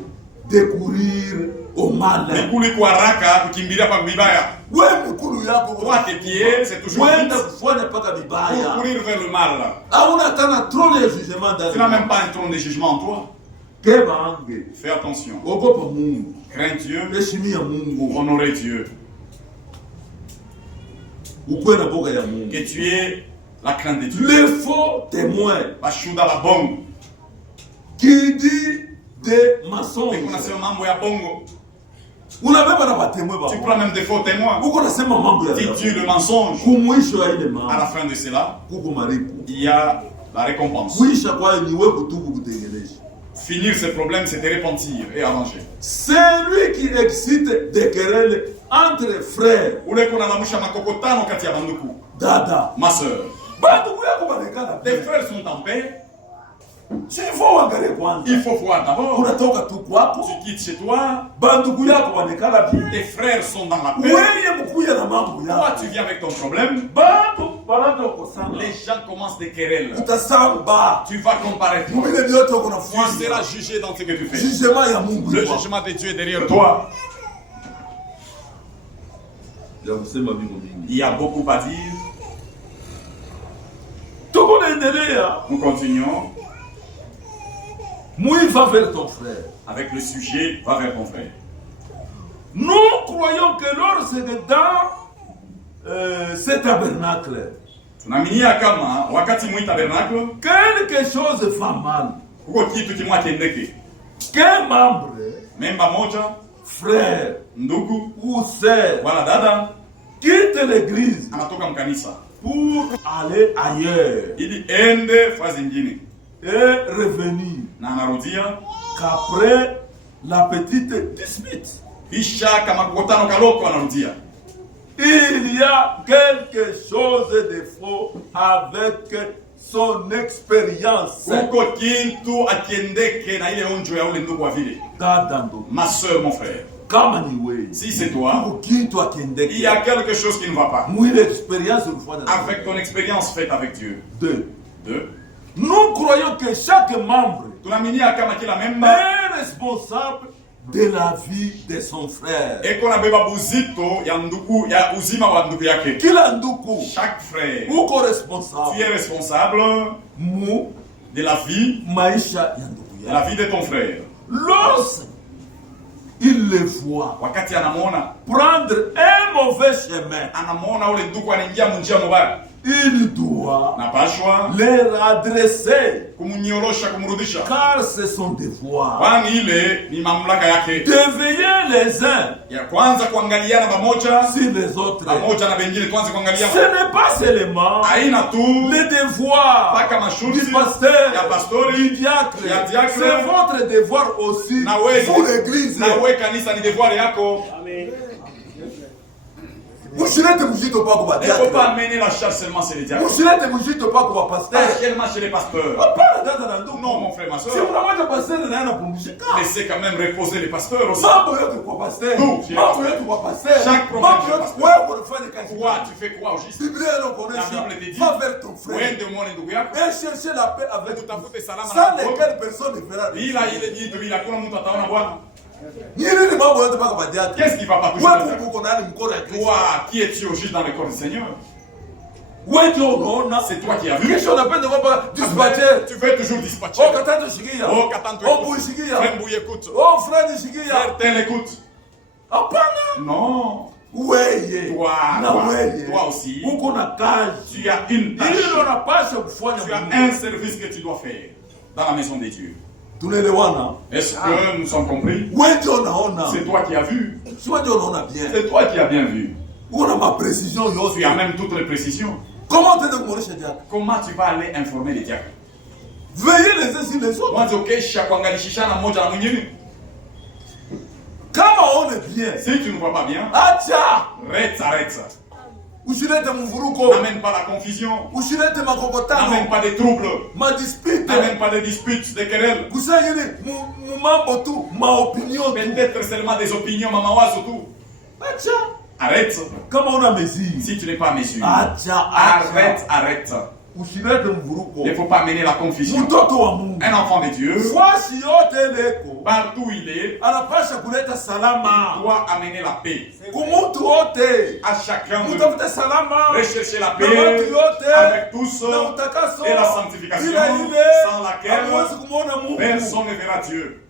de courir au mal. Toi, tes pieds, c'est toujours vite pour courir vers le mal. Tu n'as même pas un trône de jugement en toi. Fais attention. Crains Dieu. Honorer Dieu. Que tu aies la crainte de Dieu. Le faux témoin qui dit des mensonges. Tu prends même des faux témoins. Dis-tu le mensonge. À la fin de cela, il y a la récompense. Finir ce problème, c'est de repentir et arranger. C'est lui qui excite des querelles entre frères. Dada. Ma soeur. Tes frères sont en paix. Il faut voir d'abord. Tu quittes chez toi. Tes frères sont dans la paix. Toi, tu viens avec ton problème. Les gens commencent des querelles. Tu vas comparaître. Tu seras jugé dans ce que tu fais. Le jugement de Dieu est derrière toi. Il y a beaucoup à dire. Nous continuons. Moi, va vers ton frère. Avec le sujet, va vers ton frère. Nous croyons que lorsque dans ce tabernacle, quelque chose va mal. Qu'un membre, frère ou sœur, quitte l'église pour aller ailleurs et revenir qu'après la petite dispute, il y a quelque chose de faux avec son expérience. Ma soeur, mon frère, si c'est toi, il y a quelque chose qui ne va pas avec ton expérience faite avec Dieu. Deux. Nous croyons que chaque membre est est responsable de la vie de son frère. Eko nabeba buzito ya ndugu ya uzima wa ndugu yake. Kila ndugu, Chaque frère, uko responsable. tu es responsable de la vie, maisha ya ndugu de la yake. vie de ton frère. Lorsque il le voit Wakati anamuona prendre un mauvais chemin, anamuona ule ndugu anaingia munjia mubaya, il doit napashwa les adresser, kumunyorosha, kumrudisha, car c'est son devoir kwani ile ni mamlaka yake. de veiller les uns Ya kwanza kuangaliana pamoja, sur les autres. pamoja na wengine, tuanze Ce kuangaliana. n'est pas seulement Haina tu le devoir mpaka du masharti pasteur, ya pastori, du diacre. ya diacre. C'est votre devoir aussi na wewe pour l'église. na wewe kanisa ni devoir yako. Usilete mjito pa kwa Il ne faut pas diacre. amener la charge seulement chez les diacres, Usilete mjito pa kwa pas pasteur. seulement chez les pasteurs. Hapana dada na ndugu. Non, mon frère, ma Si soeur, unamwacha pasteur na yana pumzika. laissez quand même reposer les pasteurs aussi. Mambo yote kwa pasteur. Nous, Mambo yote kwa pasteur. Chaque problème Mambo chez yote pasteur. wewe unafanya kazi. Toi, tu fais quoi au juste? Biblia La inakuonesha Bible te dit, va vers ton frère uende muone ndugu yako, et chercher la paix avec utafute salama sans na Mungu. lesquelles personne ne verra. Bila ile jitu, bila kuna mtu ataona Bwana. Nini ni mambo yote mpaka badiati. Qu'est-ce qui va pas toucher? Wewe Mungu uko nani mkono ya Kristo? Toi, qui es-tu au juste dans le corps du Seigneur? Wewe ndio unaona. C'est toi qui as vu. Kesho unapenda kwamba dispatcher. Tu veux toujours dispatcher. Oh katatu shikia. Oh, Katanto, Oh écoute. buishikia. Frère Mbouye, écoute. Oh frère shikia. Frère Tel, écoute. Hapana. Non. Wewe. Toi, Na toi, wewe. toi aussi. Uko na kazi. Tu as une tâche. Hilo unapaswa kufanya. Tu as un service que tu dois faire dans la maison de Dieu. Tunaelewana? Est-ce que nous sommes compris? Wewe ndio unaona. C'est toi qui as vu. Si wewe ndio unaona bien. C'est toi qui as bien vu. Uko na maprécision yote. Tu as même toutes les précisions. Comment t'aider kumwonesha diacre? Comment tu vas aller informer les diacres? Veillez les uns sur les autres. Mwanzo kesha kuangalishishana mmoja na mwingine. Kama uone bien. Si tu ne vois pas bien, Acha. arrête. Usilete mvuruko. N'amène pas la confusion. Usilete makokotano. N'amène pas des troubles. Madispute. N'amène pas de disputes, des querelles. Kusanyini mambo tu, maopinion tu. Peut-être seulement des opinions, mamawazo tout. Acha. Arrête. Kama una mesure. Si tu n'es pas mesure. Acha. Arrête. Usilete mvuruko. Il ne faut pas amener la confusion. Mtoto wa Mungu. Un enfant de Dieu, Fasi yote leko. partout où il est, Anapasha kuleta salama. doit amener la paix. Kumutu wote. À chacun de nous. Mutafute salama. Rechercher la paix Na watu yote. avec tous Na utakaso. et la sanctification sans laquelle Hamwezi kumuona Mungu. personne ne verra Dieu.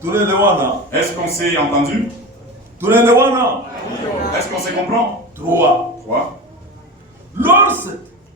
Tunaelewana? Est-ce qu'on s'est entendu? Tunaelewana? Est-ce qu'on se comprend? 3. 3. Lorsque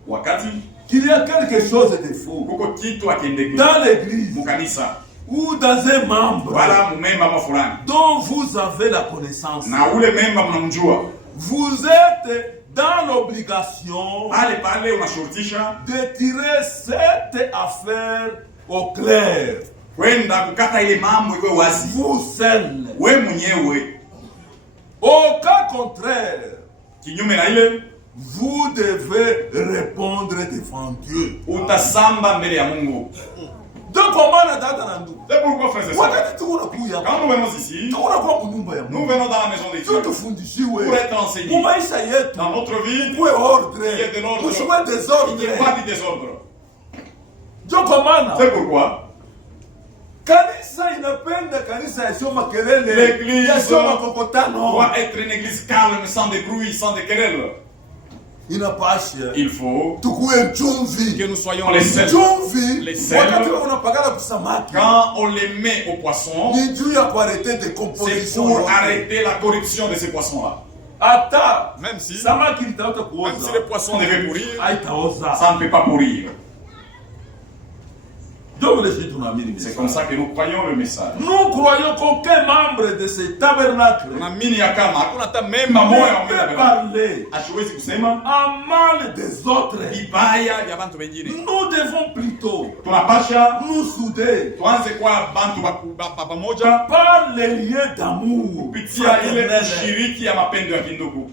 Wakati qu'il y a quelque chose de faux kuko kitu akiendeke dans l'église mukanisa, ou dans un membre wala mumemba mafulani dont vous avez la connaissance, na ule memba mnamjua, vous êtes dans l'obligation pale unashurutisha de tirer cette affaire au clair. kwenda kukata ile mambo iko wazi, Vous seul. we mwenyewe. Au cas contraire, Kinyume na ile vous devez répondre devant Dieu. utasamba mbele ya Mungu. Donc comment on a data ndugu? C'est pourquoi frères et sœurs, Wakati tuko na kuya. quand nous venons ici, Tuko kwa nyumba ya nous Mungu. venons dans la maison de Sio Dieu tufundishiwe. pour être enseignés. Maisha yetu. Dans notre vie, Kuwe ordre. il y a de l'ordre. Kusiwe Il n'y désordre. a pas de désordre. Ndio kwa maana C'est pourquoi kanisa inapenda kanisa yasio makelele. L'église Yasio makokotano. doit être une église calme, sans des bruits, sans des querelles. Inapasha. Il faut Tukuwe chumvi. que nous soyons les seuls. Chumvi. Les seuls. Wakati unapagala kusamaki. Quand on les met aux poissons, Ni juu ya kuarete c'est decomposition. pour arrêter la corruption de ces poissons-là. Hata Même si samaki litauta Même kuoza. si les poissons devaient pourrir, Haitaoza. ça ne peut pas pourrir. Ndio vile sisi tunaamini. C'est comme ça que nous croyons le message. Nous croyons qu'aucun membre de ce tabernacle Tunaamini ya kama hakuna hata memba moja wa ne peut mwili parler hasiwezi kusema en mal des autres. vibaya vya bantu wengine. Nous devons plutôt Tunapasha nous souder tuanze kwa bantu pamoja par les liens d'amour kupitia ile fraternel. ushiriki ya mapendo ya kindugu.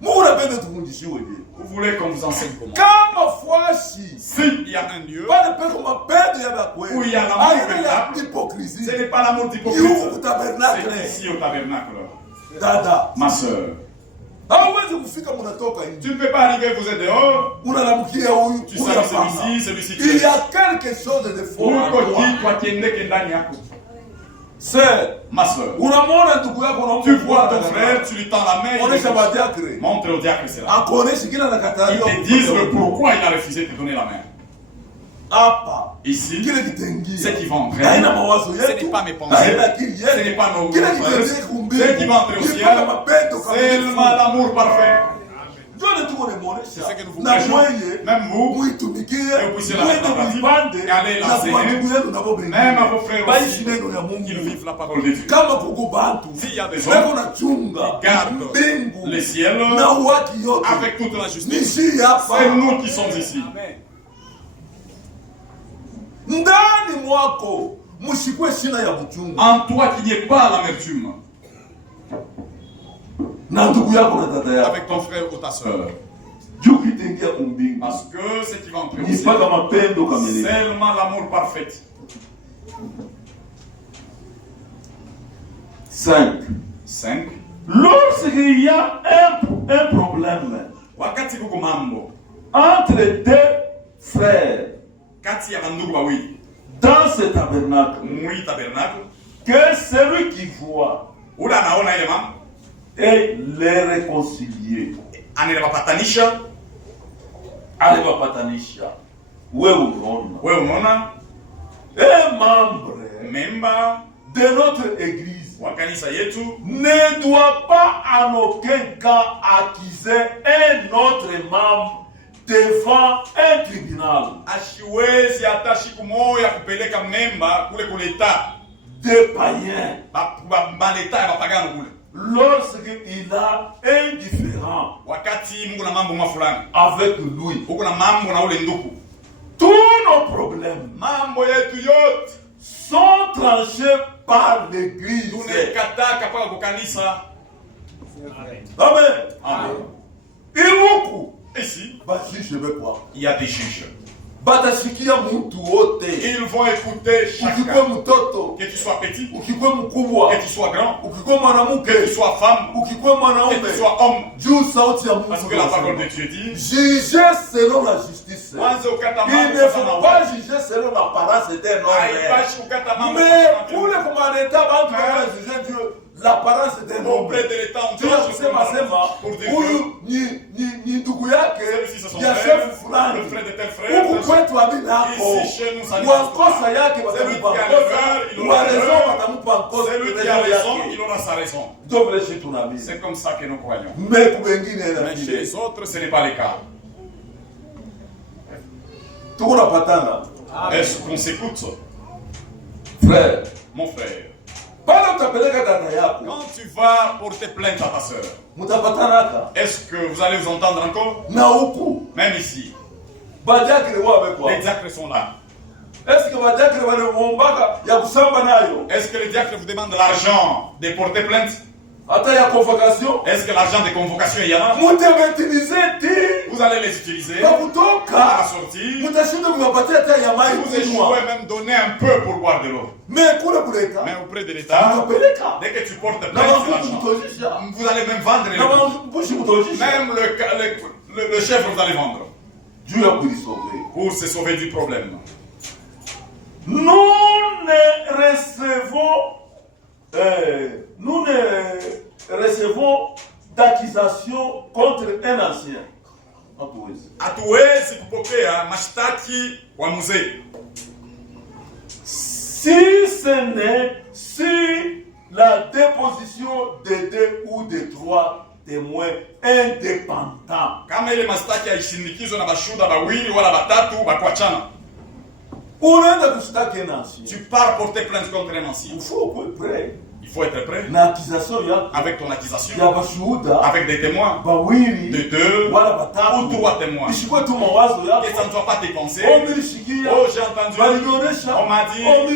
Mungu anapenda tufundishiwe hivi. Vous voulez qu'on vous enseigne comment? Kama fuashi S'il y a un Dieu, pale peko mapendo ya bakweli. Où il y a l'amour Haina ya véritable. hypocrisie. ce n'est pas l'amour Yuko d'hypocrite. tabernacle. C'est ici au tabernacle. Dada, Ma soeur, Tu ne peux pas arriver, vous êtes dehors. Tu salues celui-ci. Il y a quelque chose de fort. Sœur, ma soeur, tu vois ton frère, tu lui tends la main, montre au diacre cela. Ils te disent le pourquoi il a refusé de te donner la main. Ici, ceux qui vont entrer, ce n'est pas mes pensées, ce n'est pas nos pensées, ceux qui vont entrer au ciel, seulement l'amour parfait. C'est ce que nous vous prêchons, même vous, et vous puissiez la mettre en pratique, et aller l'enseigner, même à vos frères aussi, qu'ils vivent la parole de Dieu. S'il y a des gens qui gardent le ciel avec toute la justice, c'est nous qui sommes ici. En toi qu'il n'y ait pas l'amertume. Avec ton frère ou ta soeur. Parce que ce qui va entrer au ciel, seulement l'amour parfait. 5. Lorsqu'il y a un problème entre deux frères dans ce tabernacle, que celui qui voit et les réconcilier. Un membre de notre église ne doit pas en aucun cas accuser un autre membre devant un tribunal de païens lorsqu'il a un différend avec lui. Tous nos problèmes sont tranchés par l'église. Amen. Et ici, je vais quoi? Il y a des juges. Ils vont écouter chacun. Que tu sois petit, que tu sois grand, que tu sois femme, que tu sois homme. Parce que la parole de Dieu dit, juger selon la justice. Il ne faut pas juger selon l'apparence d'un homme. Mais pour les commandants, juger Dieu, l'apparence d'un homme. Tu vas kusema huyu ni ndugu yake ya chef fulani. Huku kwetu amina hapo. Wakosa yake watamupa kosa. Wa raison watamupa kosa. Celui qui a raison, il aura sa raison. C'est comme ça que nous croyons. Mais chez les autres, ce n'est pas le cas. Est-ce qu'on s'écoute? Frère, mon frère, quand tu vas porter plainte à ta soeur, est-ce que vous allez vous entendre encore? Même ici, les diacres sont là. Est-ce que les diacres vous demandent l'argent de porter plainte? Est-ce que l'argent de convocation il y en a? Vous allez les utiliser à la sortie. Vous échouez même donner un peu pour boire de l'eau. Mais auprès de l'État, dès que tu portes plainte, vous allez même vendre les lots. Même le chef vous allez vendre. Dieu a pu le sauver. Pour se sauver du problème. Nous ne recevons d'accusations contre un ancien. Hatuwezi kupokea mashtaki wa mzee. Si ce n'est sur la déposition de 2 ou de 3 témoins indépendants. Kama ile mashtaki haishindikizwe na bashuhuda bawili wala batatu bakuachana. Tu pars porter plainte contre un ancien. Il faut être prêt. Avec ton accusation. Avec des témoins. De 2 ou 3 témoins. Que ça ne soit pas tes pensées. Oh, j'ai entendu. On m'a dit. Oh,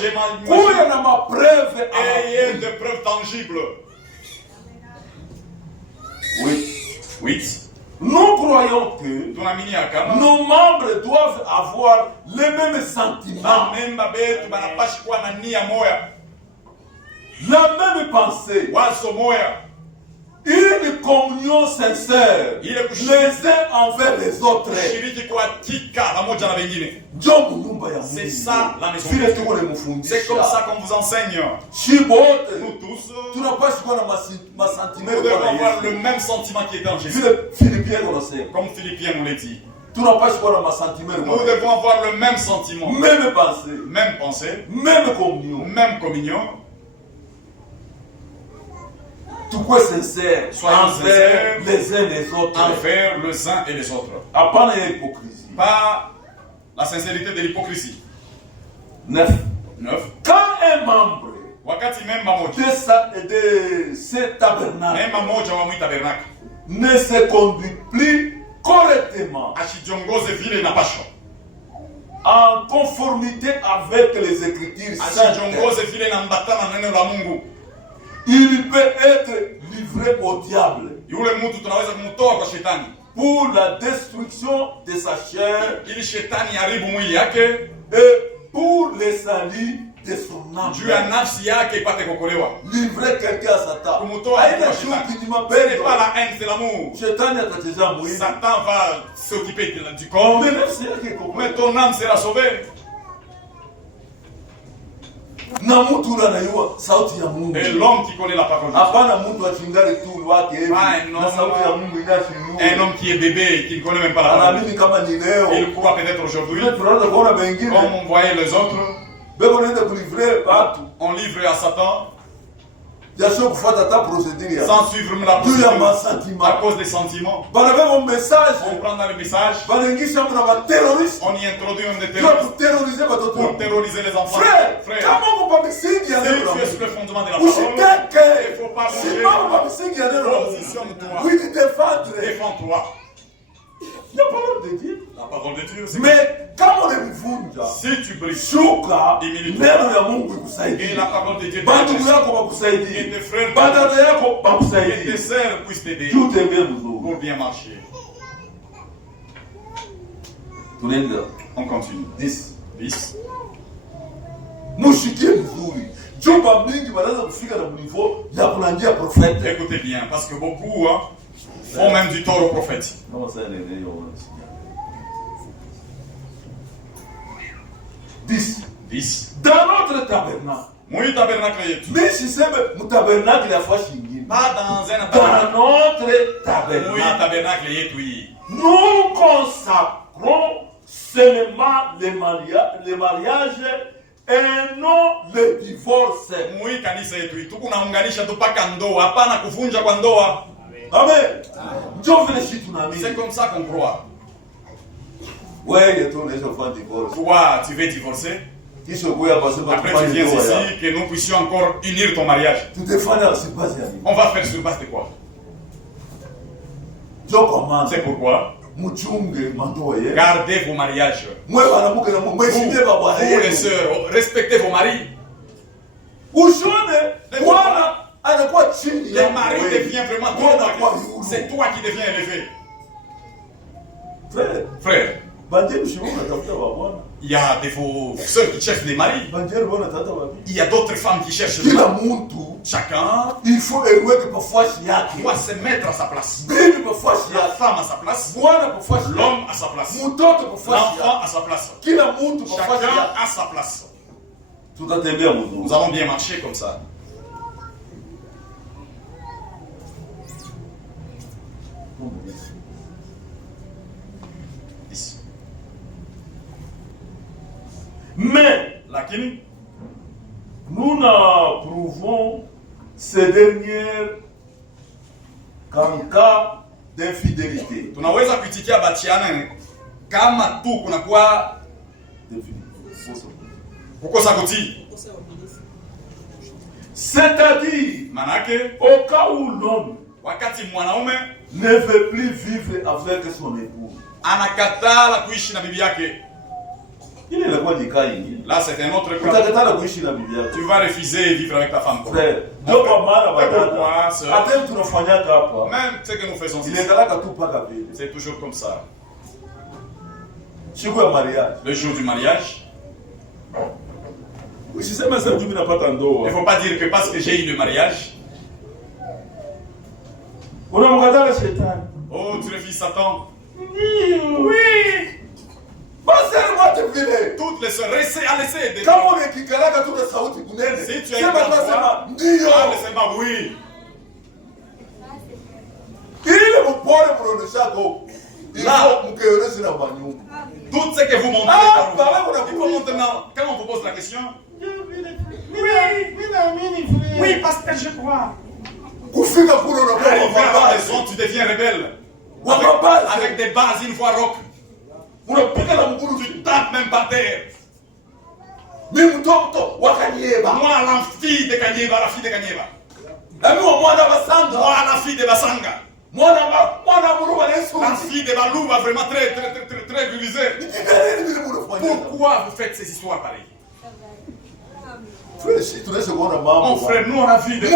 j'ai imaginé. Ayez des preuves tangibles. Oui. Nous croyons que nos membres doivent avoir les mêmes sentiments, la même pensée, une communion sincère Ile les uns envers les autres. kushiriki kwa hakika pamoja na wengine. Ndio munyumba ya Mungu. C'est ça la maison. Vile tuko nimufundisha. C'est comme ça qu'on vous enseigne. Shibote. Nous tous, tunapaswa kuwa na masentimenti. nous devons avoir le même sentiment qui est en Jésus. Vile Philippiens wanasema. Comme Philippiens nous l'a dit. Tunapaswa kuwa na masentimenti. Nous devons avoir le même sentiment. Même pensée. Même pensée. Même communion. Même communion. Tukue sincère. Soyons sincères les uns les autres. Envers les uns et les autres. Hapana ya hypocrisie. Pas la sincérité de l'hypocrisie. 9. Quand un membre wakati même mamoja de ce tabernacle même mamoja wa tabernacle ne se conduit plus correctement ashijiongoze vile inapaswa en conformité avec les Écritures saintes, vile inambatana na neno la Mungu, il peut être livré au diable. Yule mtu tunaweza kumtoa kwa shetani pour la destruction de sa chair, ili shetani haribu mwili yake, et pour le salut de son âme. Juu ya nafsi yake ipate kuokolewa. Livrer quelqu'un à Satan. Kumtoa haina chuki ni mapendo. C'est pas la haine, c'est l'amour. Shetani atacheza mwili. Satan va s'occuper du corps. Mais nafsi yake iko. Mais ton âme sera sauvée. Na mtu anayua sauti ya Mungu. Et l'homme qui connaît la parole. Hapana mtu achingari tu wake hivi. Na sauti ya Mungu inashinua. Un homme qui est bébé, qui ne connaît même pas la parole. Anaamini kama ni leo. Il croit peut-être aujourd'hui. Tunaanza kuona wengine. Comme on voyait les autres. Beko naenda kulivrer watu. On livre à Satan. Jasho kufuata ta procédure ya. Sans suivre la procédure. À cause des sentiments. Bana mon message. On prend dans le message. Banaingisha mna ba terroriste. On y introduit un des terroristes. Pour terroriser watoto. Pour terroriser les enfants. Frère. Kama uko pa misingi ya neno. Si tu es sur le fondement de la parole. Usiteke. Il faut pas bouger. Si mama pa misingi ya neno. Positionne-toi. Oui, défendre. Défends-toi. La parole de Dieu. La parole de Dieu, c'est mais kama unamvunja, si tu brises, shuka neno ya Mungu ikusaidie. Et la parole de Dieu bandugu yako bakusaidie. Et tes frères, badada yako et bakusaidie. tes sœurs puissent t'aider pour bien marcher. Tunaenda. On continue. 10. Mushikie vizuri. Jumba mingi wanaweza kufika na niveau ya kulandia prophète. Écoutez bien, parce que beaucoup font même du tort au prophète. Non, ça n'est rien. 10. Dans notre tabernacle. Mui tabernacle yetu. Mais si c'est mu tabernacle ya fashi nyingine. Pas dans un tabernacle. Dans notre tabernacle. Mui tabernacle yetu. Nous consacrons seulement le mariage et non le divorce. Mui kanisa yetu tukunaunganisha tu paka ndoa, hapana kuvunja kwa ndoa. Amen. C'est comme ça qu'on croit. Ouais, tu vas divorcer. Toi, tu veux divorcer. Après, tu viens ici que nous puissions encore unir ton mariage. On va faire sur base de quoi? C'est pourquoi gardez vos mariages. Vous les sœurs, respectez vos maris. Les maris deviennent vraiment toi. C'est toi qui deviens élevé. Frère. Il y a des faux sœurs qui cherchent des maris. Il y a d'autres femmes qui cherchent des maris. Chacun il faut doit se mettre à sa place. La femme à sa place. L'homme à sa place. L'enfant à sa place. Chacun à sa place. Nous allons bien marcher comme ça. Mais nous n'approuvons ces dernières qu'en cas d'infidélité. Tunaweza kuitikia bachiana kama tu kunakuwa kukosa kutii. C'est-à-dire manake au cas où l'homme wakati mwanaume ne veut plus vivre avec son épouse, anakatala kuishi na bibi yake. Là, c'est un autre cas. Tu vas refuser de vivre avec ta femme. Frère, même ce que nous faisons ici, c'est toujours comme ça. Le jour du mariage, il ne faut pas dire que parce que j'ai eu le mariage, Unamkataa shetani. Oh, tu refuses Satan. Oui. Basi wote vile. Toutes les sœurs, laissez des. Kama unakikalaka tu na sauti kunene. Si tu as sema tunasema ndio. Sema oui. Ile mpore mnaoneshako. Là, mkeonesi na banyumba. Tout ce que vous montrez. Il faut maintenant, quand on vous pose la question. Oui, pasteur, je crois. Kufika kule unakuwa Arrivé à la maison, tu deviens rebelle. Avec des bases, une fois rock. Unapika na mguru tu tapes même par terre. Mimi mtoto wa Kanyeba. Moi la fille de Kanyeba, la fille de Kanyeba. Ami wa mwana Basanga. Moi la fille de Basanga. Mwana Muruba Yesu. La fille de Balouba vraiment très vulgarisée. Pourquoi vous faites ces histoires pareilles? Mon frère, nous on a vu des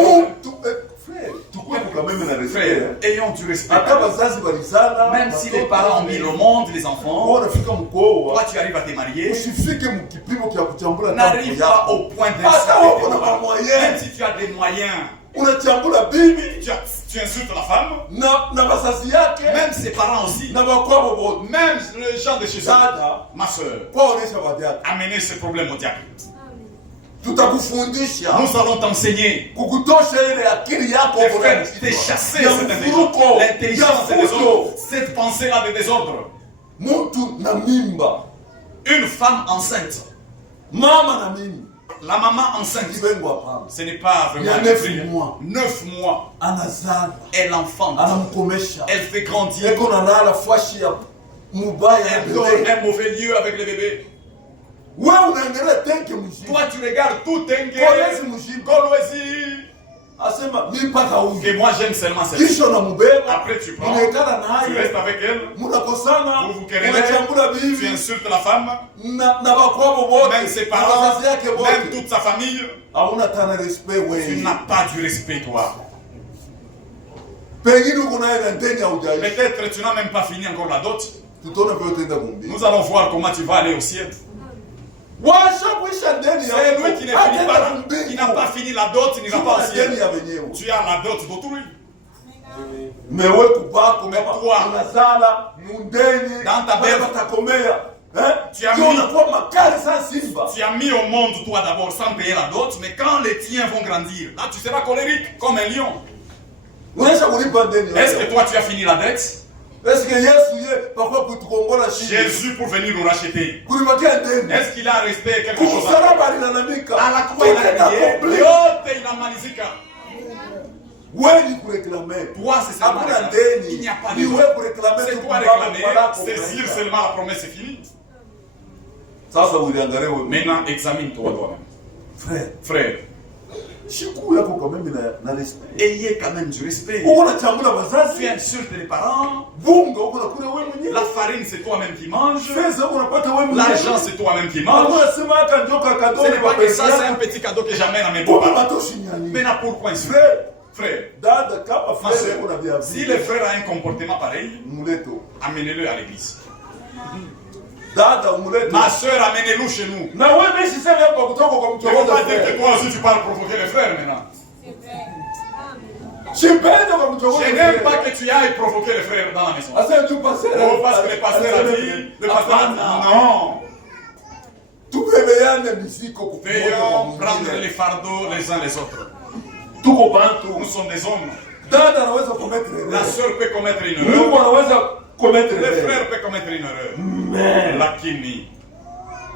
frère, ayons du respect. Même si les parents ont mis le monde, les enfants, toi tu arrives à te marier, n'arrive pas au point d'insulter. Même si tu as des moyens, tu insultes la femme, même ses parents aussi, même les gens de chez eux. Ma soeur, amenez ce problème au diable. Nous allons t'enseigner. Tes frères, chasser l'intelligence des autres, cette pensée-là de désordre. Une femme enceinte. La maman enceinte, ce n'est pas vraiment il y a 9 mois. 9 mois. Elle enfante. Elle fait grandir. Elle donne un mauvais lieu avec le bébé. Toi tu regardes tout Tengue. Et moi j'aime seulement cette fille. Après tu prends, tu restes avec elle, vous vous querellez, tu insultes la femme, même ses parents, même toute sa famille. Tu n'as pas du respect toi. Peut-être tu n'as même pas fini encore la dot. Nous allons voir comment tu vas aller au ciel. C'est lui qui n'a pas fini la dot, il n'ira pas au ciel. Tu as la dot d'autrui. Mais toi, dans ta belle, tu as mis au monde toi d'abord sans payer la dot, mais quand les tiens vont grandir, là tu seras colérique comme un lion. Est-ce que toi tu as fini la dette? Jésus pour venir nous racheter. Est-ce qu'il a resté quelque chose à la croix? Il a crié, il a malisika. Toi c'est seulement réclamer. Il n'y a pas de c'est toi réclamer. Saisir seulement la promesse est finie. Maintenant examine-toi toi-même. Frère. Ayez quand même du respect. Tu insultes les parents. La farine c'est toi-même qui manges. L'argent c'est toi-même qui manges. Ce n'est pas que ça, c'est un petit cadeau que j'amène à mes parents. Maintenant pourquoi insulter? Frère, si le frère a un comportement pareil, amenez-le à l'église. Ma soeur, amenez-le chez nous. Ne faut pas dire que toi aussi tu parles provoquer les frères maintenant. Je n'aime pas que tu ailles provoquer les frères dans la maison. Oh, parce que le pasteur a dit, le pasteur a dit, non. Veillons prendre les fardeaux les uns les autres. Nous sommes des hommes. La soeur peut commettre une erreur. Le frère peut commettre une erreur. Mais lakini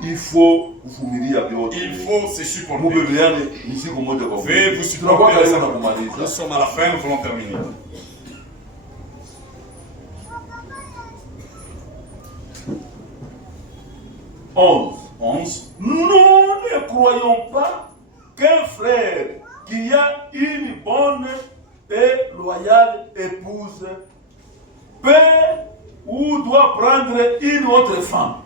il faut se supporter. Veuillez vous supporter. Nous sommes à la fin, nous voulons terminer. Onze. Nous ne croyons pas qu'un frère qui a une bonne et loyale épouse peut ou doit prendre une autre femme.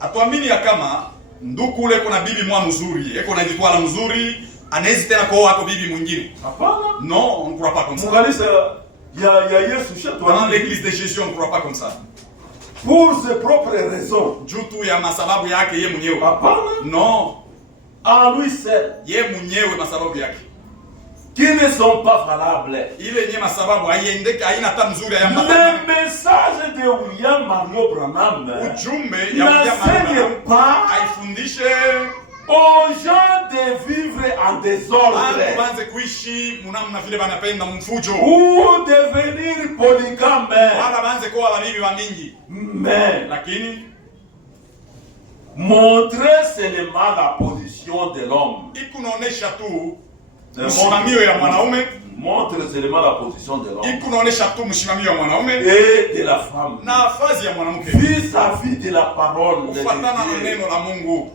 Atuamini ya kama nduku ule kuna bibi mwa mzuri, eko na jitwala mzuri, anaweza tena kuoa kwa bibi mwingine. Hapana. Non, on ne croit pas comme ça. Mungalisa ya Yesu shatu. Dans l'église de Jésus, on ne croit pas comme ça. Pour ses propres raisons. Jutu ya masababu yake yeye mwenyewe. Hapana. Non. En lui seul. Yeye mwenyewe masababu yake. qui ne sont pas valables. ile yenye masababu haiendeki, haina hata mzuri ya Le message de William Mario Branham ujumbe ya William n'enseigne pas haifundishe aux gens de vivre en désordre banze kuishi munamna vile banapenda mfujo ou devenir polygame, wala banze kuwa babibi wa mingi, mais lakini montrer seulement la position de l'homme. ikunaonesha tu msimamio ya mwanaume, Montre seulement la position de l'homme ikunaonesha tu msimamio ya mwanaume et de la femme na nafasi ya mwanamke vis-à-vis de la parole de kufuatana na Dieu. neno la Mungu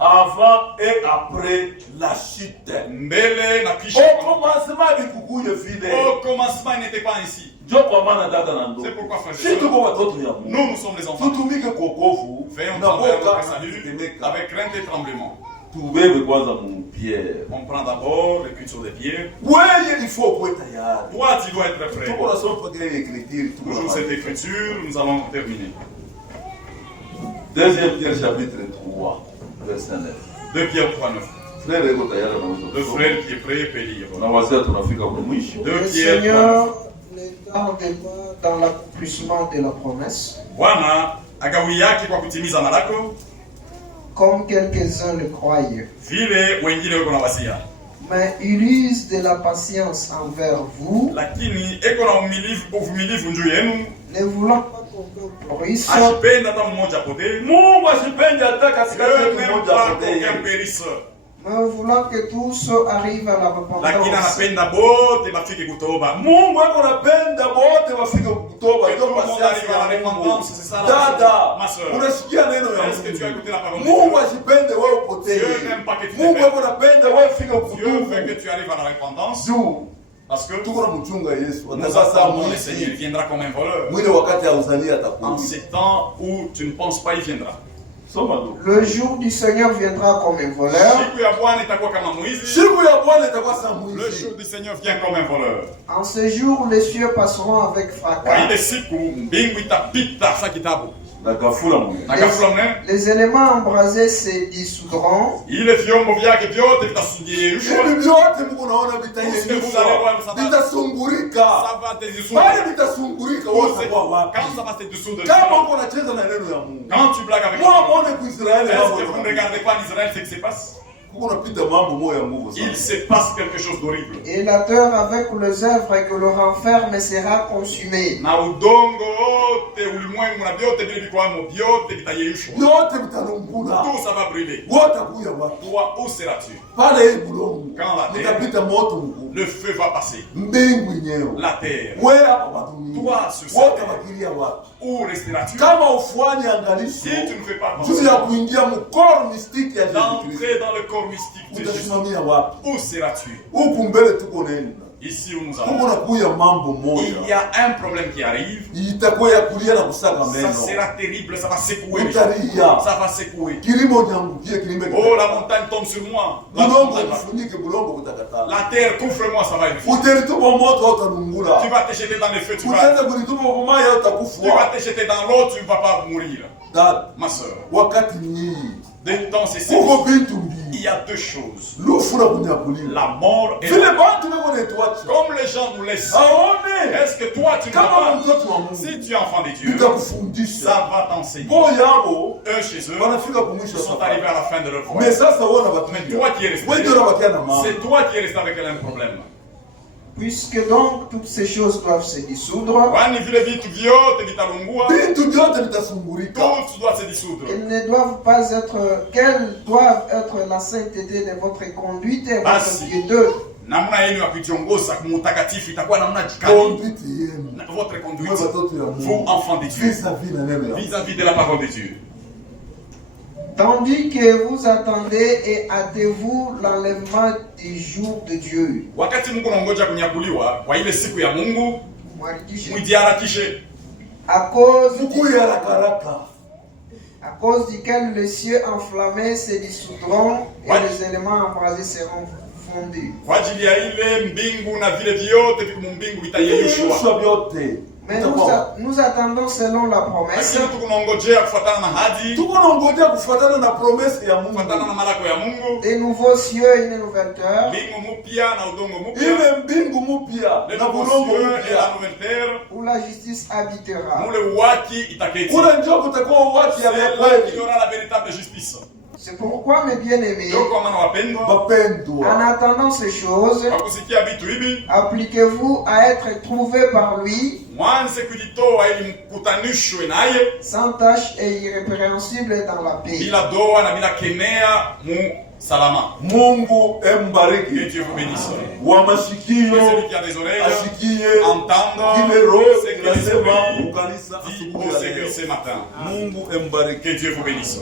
Avant et après la chute. mbele na kisha. Au commencement bikukuye vile. Au commencement il n'était pas ainsi. C'est pourquoi frère, si tuko watoto ya Mungu, nous sommes les enfants. tutumike kokovu Veillons na envers boka notre salut avec crainte et tremblement. tubebe kwanza mu Pierre. On prend d'abord l'écriture de Pierre. Wewe il faut kuwa tayari. Toi tu dois être prêt. Tuko nasoma mpaka ile écriture Toujours cette écriture, nous allons terminer. Deuxième Pierre chapitre 3 verset 9. 2 Pierre 3, 9. Frère eko tayari na uzo. Le frère qui est prêt peut lire. Na wazia tunafika kwa mwisho. 2 Le Pierre 3, 9. Seigneur ne tarde pas dans l'accomplissement de la promesse, Bwana agawi yake kwa kutimiza malako comme quelques-uns le croient, vile wengine wako na wasia, mais il use de la patience envers vous, lakini eko na uvumilivu juu yenu, ne voulant pas qu'on périsse, asipenda hata mmoja apotee. Mungu asipende hata katikati Dieu yetu n'aime mmoja pas apotee. qu'aucun périsse, mais voulant que tous arrivent à la lakini repentance. anapenda bote bafike kutoba. Mungu ako napenda bote wafike kutoba. Ndio Tout le monde pasiasi arrive à la ya Mungu. repentance, c'est ça la Dada, ma soeur. unasikia neno ya Est-ce que tu as Mungu? écouté la parole de Mungu Dieu? asipende wewe upotee. Dieu n'aime pas que tu te Mungu perdes. ako napenda wewe ufike Dieu veut kutubu. que tu arrives à la repentance, Juu parce que tuko na mchunga Yesu. nous Atakasa attendons le Seigneur, il mwisi. viendra comme un voleur. Mwile wakati hauzania En atakuja. ces temps où tu ne penses pas, il viendra. Soma tu. Le jour du Seigneur viendra comme un voleur. Siku ya Bwana itakuwa kama mwizi. Siku ya Bwana itakuwa saa Le mwizi. jour du Seigneur vient comme un voleur. En ce jour, les cieux passeront avec Kwa fracas. ile siku mbingu itapita sa kitabu. Na gafula Mungu. Na ghafla mne Les éléments embrasés se dissoudront. ile vyombo vyake vyote vitayeyushwa. Hivi vyote Mungu naona vitayeyushwa. Vitasungurika. Ça va te dissoudre. Bali vitasungurika wote kwa wapi? Quand ça va se dissoudre. Kama uko unacheza na neno ya Mungu. Quand tu blagues avec Moi moi, muone ku Israeli est-ce que hapo. vous ne regardez pas en Israël ce qui se passe? Kuko unapita mambo moya ya Mungu sana. Il se passe quelque chose d'horrible. Et la terre avec les œuvres que le renferme sera consumée. Na udongo wote ulimwengu na vyote vile vikwamo vyote vitayeyushwa. Yote vitalungula. Tout ça va brûler. Wote kuya wapi? Toi, où seras-tu? Pale hii bulongo. Quand la terre, Utapita moto mkuu. le feu va passer. Mbingu yenyewe. La terre, Wewe hapa kwa dunia. toi sur cette Wote terre, wakilia wapi? où resteras-tu? Kama ufanye angalisho. Si tu ne fais pas Juu ya attention kuingia mkoro mistiki ya Yesu Kristo. d'entrer dans le corps mystique de Jésus, Utasimamia wapi? où seras-tu? Huku mbele tuko nenda. Ici où nous Huko allons. nakuya mambo Il y moja. a un problème qui arrive. Itakuwa ya kulia na kusaga Ça meno. sera terrible, ça va secouer les gens. Utalia. Ça va secouer. Kilimo nyangukie kilime. Oh, la montagne tombe sur moi. La Bulongo montagne va- kufunike bulongo kutakatala. La terre, couvre-moi, ça va être fait. Utelitupa moto au Tu utalungula. vas te jeter dans le feu, tu Utaanza kulitupa kwa maji au vas utakufua. te jeter dans l'eau, tu ne vas pas mourir. Dada, Ma soeur, wakati nyingi des temps c'est kuko ceci. bintu mbili. Il y a deux choses. Lufu na kunyakuliwa. La mort et Vile la... bantu beko netwacha. Comme les gens nous laissent. Aone. Est-ce que toi, tu ne vas Kama pas... mtoto wa Mungu. Si tu es enfant de Dieu, Nitakufundisha. ça va t'enseigner. Bo yabo Eux, chez eux, wanafika kumwisho ils sont safari. arrivés à la fin de leur Mais voyage. sasa wana Mais batumia. toi qui es resté, Wewe ndio unabakia na mama. c'est toi qui es resté avec un problème. Puisque donc toutes ces choses doivent se dissoudre, Kwani vile vitu vyote vitalungua, Bintu vyote vitasungurika. tout doit se dissoudre. qu'elles doivent être la sainteté de votre conduite et votre Basi. piété. Namna yenu ya kujiongoza mutakatifu itakuwa namna jikani. Konduiti yenu. Na- Votre Wewe conduite, watoto ya vous Mungu. enfants de Dieu, Vis-à-vis na neno ya Mungu. vis-à-vis de la parole de Dieu. Tandis que vous attendez et hâtez-vous l'enlèvement du jour de Dieu. Wakati Mungu anangoja kunyakuliwa kwa ile siku ya Mungu, Mwalikishe. mwijiharakishe. À cause, Mkuu ya haraka haraka. à cause duquel les cieux enflammés se dissoudront et Ouais. les éléments embrasés seront fondus. Kwa ajili ya ile mbingu na vile vyote viko mbingu vitayeyushwa. Vilisho vyote. Mais nous attendons selon la promesse. Tuko naongojea kufuatana na promesse ya Mungu. Des nouveaux cieux et une nouvelle terre. Ile mbingu mpya na budongo mpya. Où la justice habitera. Kule ndio kutakuwa haki ya kweli. C'est pourquoi, mes bien-aimés, Bapendwa, en attendant ces choses, appliquez-vous à être trouvés par lui, sans tache et irrépréhensible dans la paix. Mungu embariki. Que Dieu vous bénisse. Wa masikio Celui qui a des oreilles, asikie entendre kile roho ce que inasema l'Esprit ukanisa dit asubuhi au ya secret leo. ce matin. Mungu embariki. Que Dieu vous bénisse.